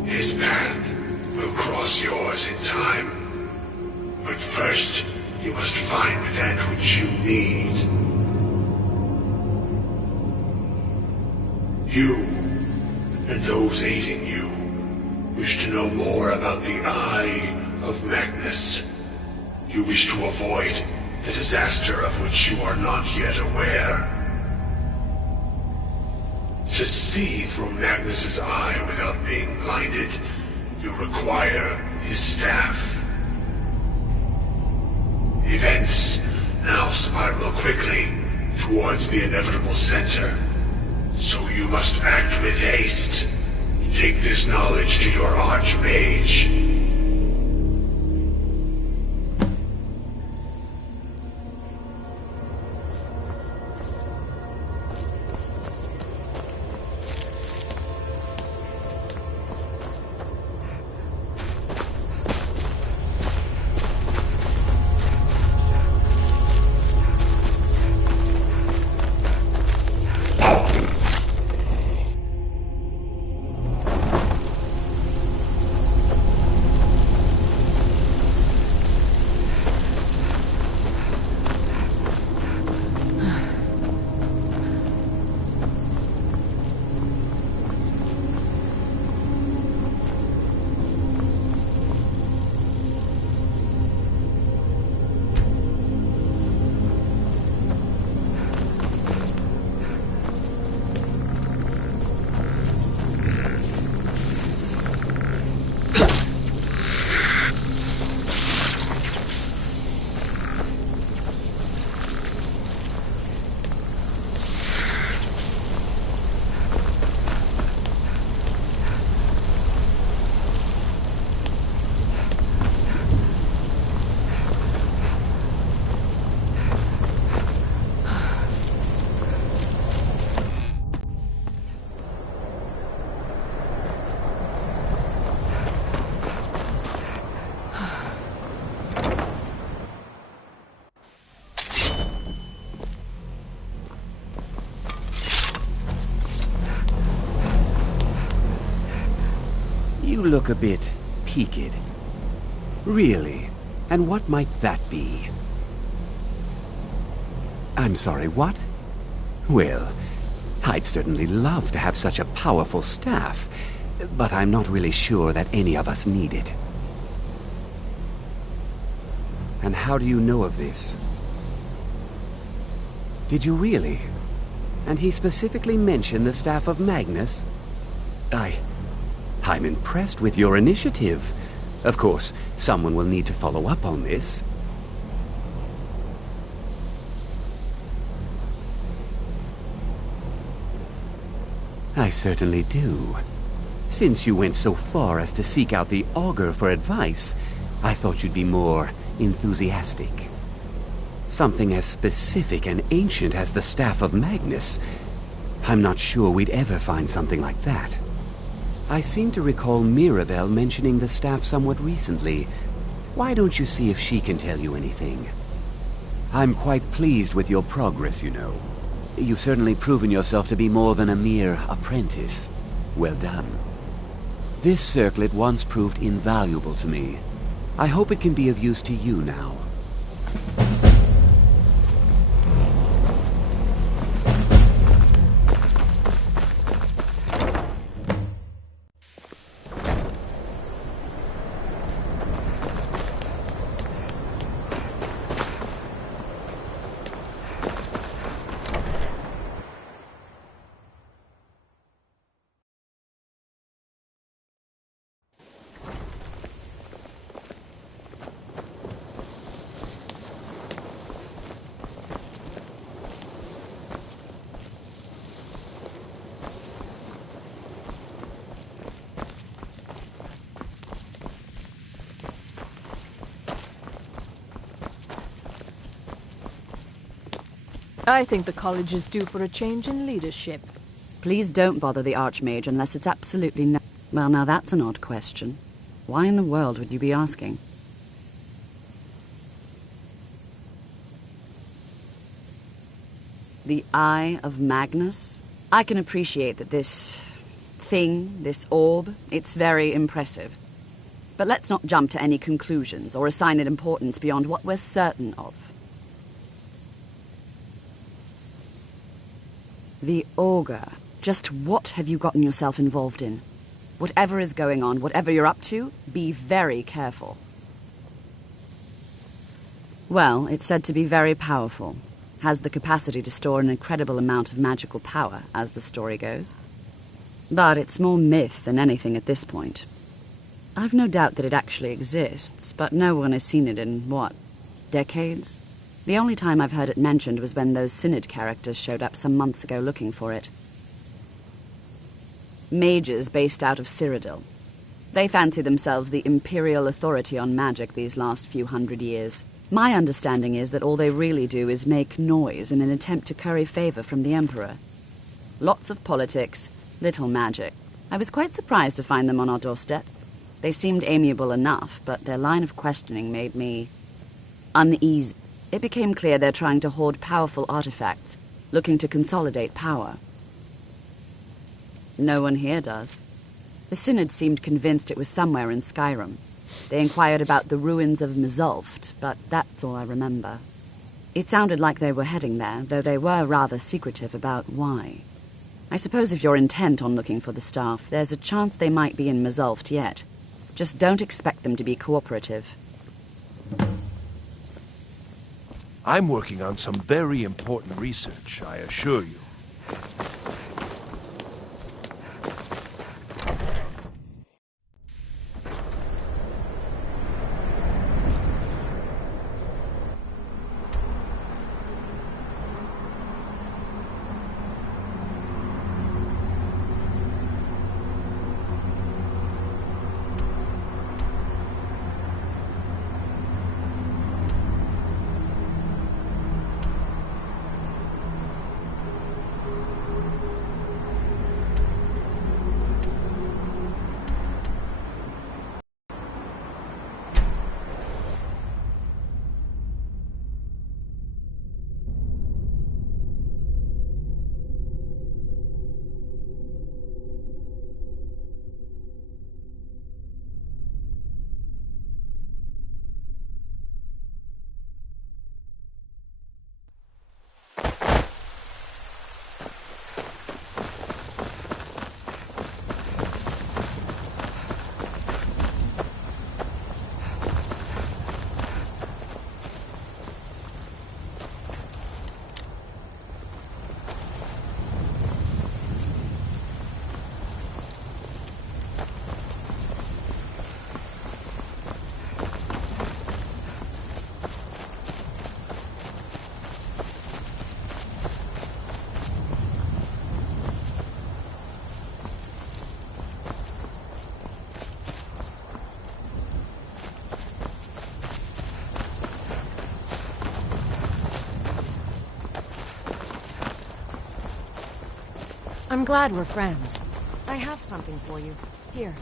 His path will cross yours in time. But first, you must find that which you need. You, and those aiding you, wish to know more about the Eye of Magnus. You wish to avoid the disaster of which you are not yet aware. To see through Magnus's eye without being blinded, you require his staff. Events now spiral quickly towards the inevitable center, so you must act with haste. Take this knowledge to your Archmage. You look a bit peaked. Really? And what might that be? I'm sorry, what? Well, I'd certainly love to have such a powerful staff, but I'm not really sure that any of us need it. And how do you know of this? Did you really? And he specifically mentioned the staff of Magnus? I'm impressed with your initiative. Of course, someone will need to follow up on this. I certainly do. Since you went so far as to seek out the Augur for advice, I thought you'd be more enthusiastic. Something as specific and ancient as the Staff of Magnus. I'm not sure we'd ever find something like that. I seem to recall Mirabelle mentioning the staff somewhat recently. Why don't you see if she can tell you anything? I'm quite pleased with your progress, you know. You've certainly proven yourself to be more than a mere apprentice. Well done. This circlet once proved invaluable to me. I hope it can be of use to you now. I think the college is due for a change in leadership. Please don't bother the Archmage unless it's absolutely Well, now that's an odd question. Why in the world would you be asking? The Eye of Magnus? I can appreciate that this thing, this orb, it's very impressive. But let's not jump to any conclusions or assign it importance beyond what we're certain of. The Augur. Just what have you gotten yourself involved in? Whatever is going on, whatever you're up to, be very careful. Well, it's said to be very powerful. Has the capacity to store an incredible amount of magical power, as the story goes. But it's more myth than anything at this point. I've no doubt that it actually exists, but no one has seen it in, what, decades? The only time I've heard it mentioned was when those Synod characters showed up some months ago looking for it. Mages based out of Cyrodiil. They fancy themselves the imperial authority on magic these last few hundred years. My understanding is that all they really do is make noise in an attempt to curry favor from the Emperor. Lots of politics, little magic. I was quite surprised to find them on our doorstep. They seemed amiable enough, but their line of questioning made me uneasy. It became clear they're trying to hoard powerful artifacts, looking to consolidate power. No one here does. The Synod seemed convinced it was somewhere in Skyrim. They inquired about the ruins of Mzulft, but that's all I remember. It sounded like they were heading there, though they were rather secretive about why. I suppose if you're intent on looking for the staff, there's a chance they might be in Mzulft yet. Just don't expect them to be cooperative. I'm working on some very important research, I assure you. I'm glad we're friends. I have something for you. Here.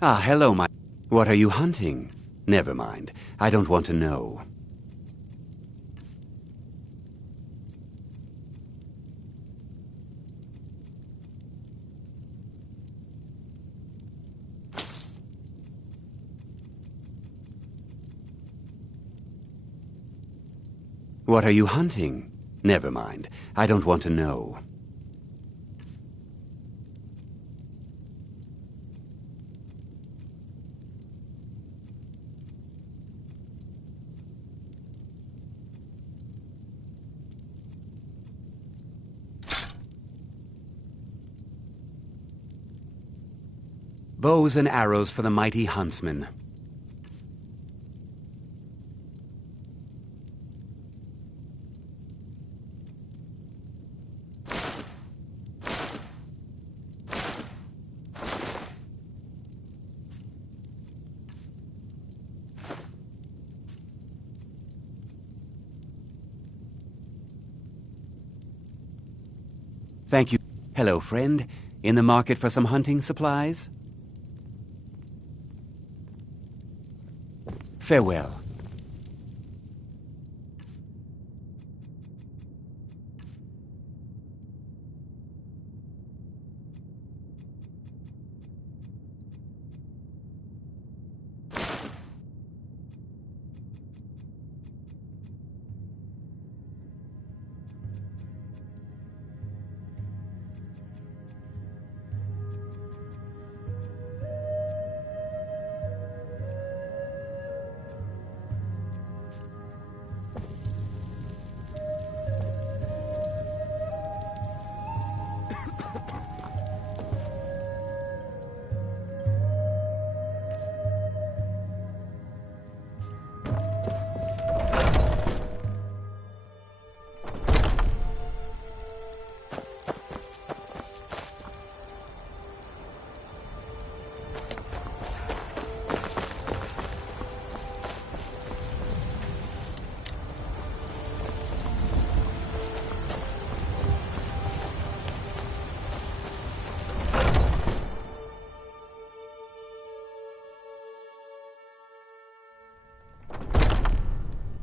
Ah, hello, my... What are you hunting? Never mind. I don't want to know. What are you hunting? Never mind. I don't want to know. Bows and arrows for the mighty huntsman. Thank you. Hello, friend. In the market for some hunting supplies? Farewell.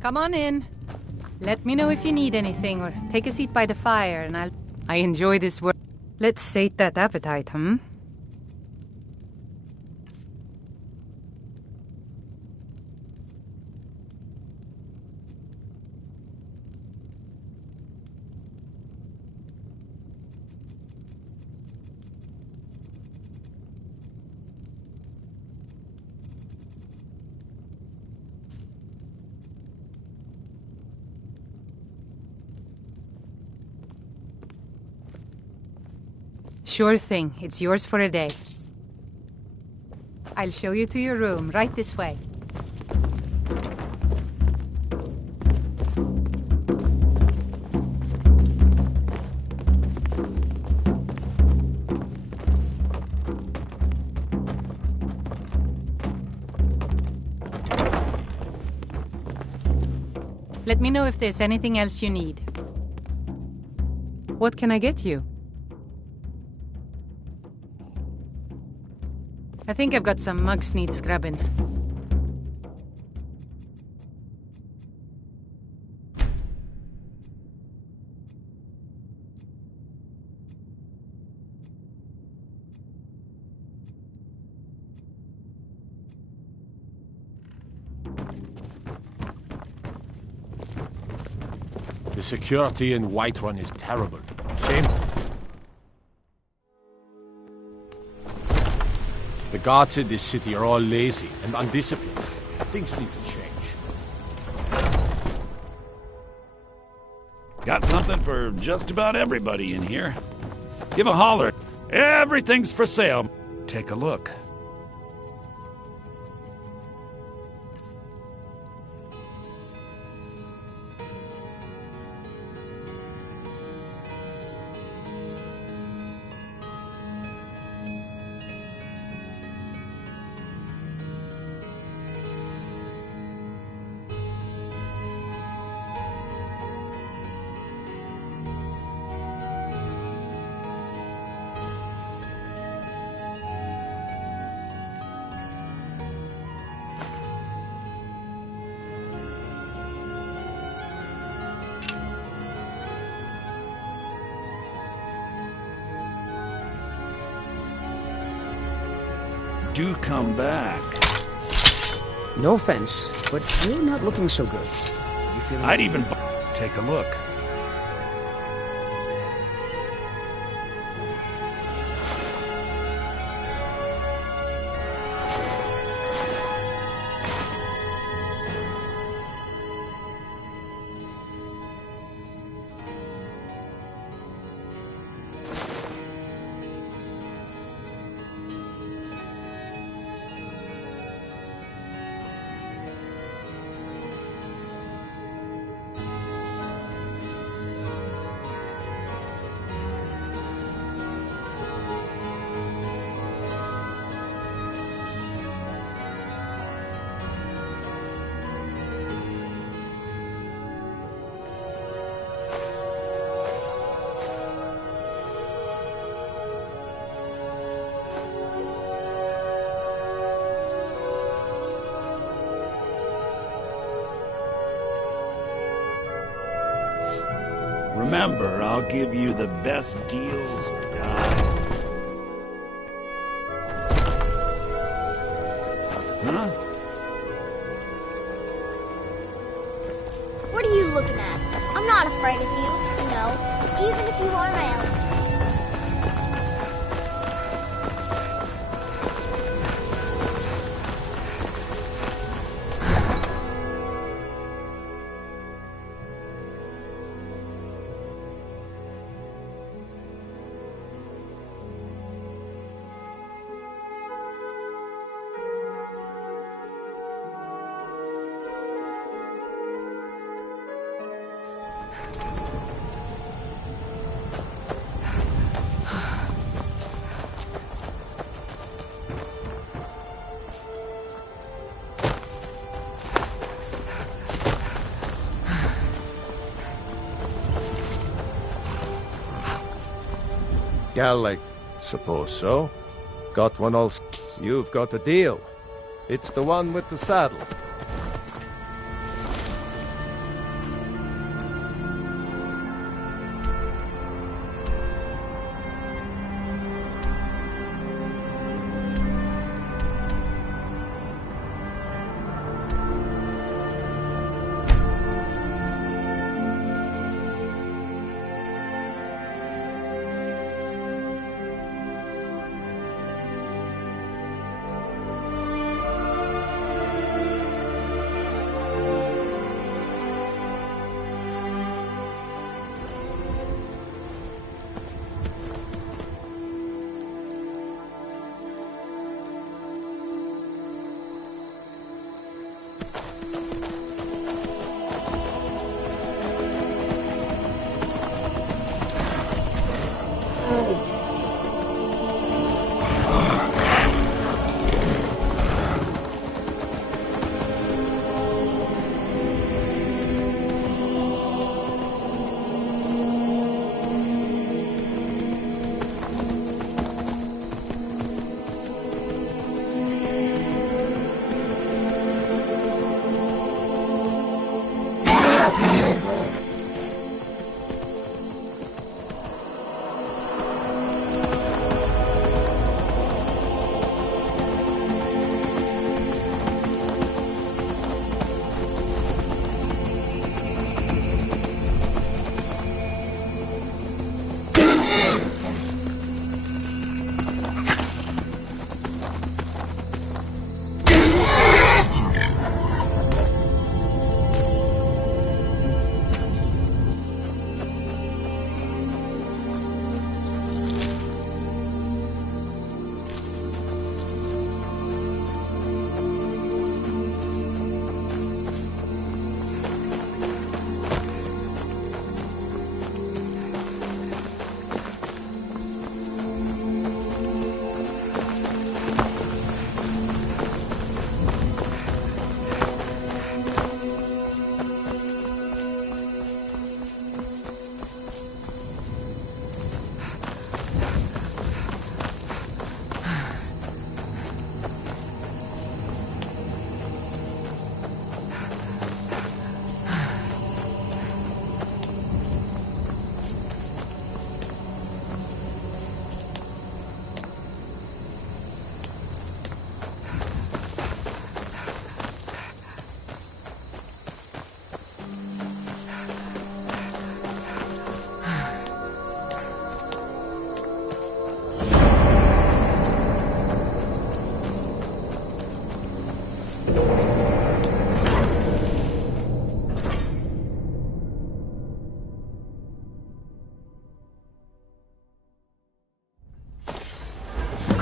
Come on in. Let me know if you need anything, or take a seat by the fire, and I enjoy this work. Let's sate that appetite, hmm? Sure thing. It's yours for a day. I'll show you to your room, right this way. Let me know if there's anything else you need. What can I get you? I think I've got some mugs need scrubbing. The security in Whiterun is terrible. Shame. The guards in this city are all lazy and undisciplined. Things need to change. Got something for just about everybody in here. Give a holler. Everything's for sale. Take a look. do come back. No offense, but you're not looking so good. You feeling... I'd even take a look. Remember, I'll give you the best deals or die. Huh? What are you looking at? I'm not afraid of you, even if you are my element. Gallic. Suppose so. Got one all... You've got a deal. It's the one with the saddle.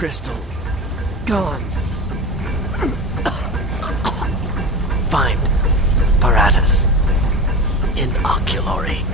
crystal. Gone. Find Paratus in Oculory.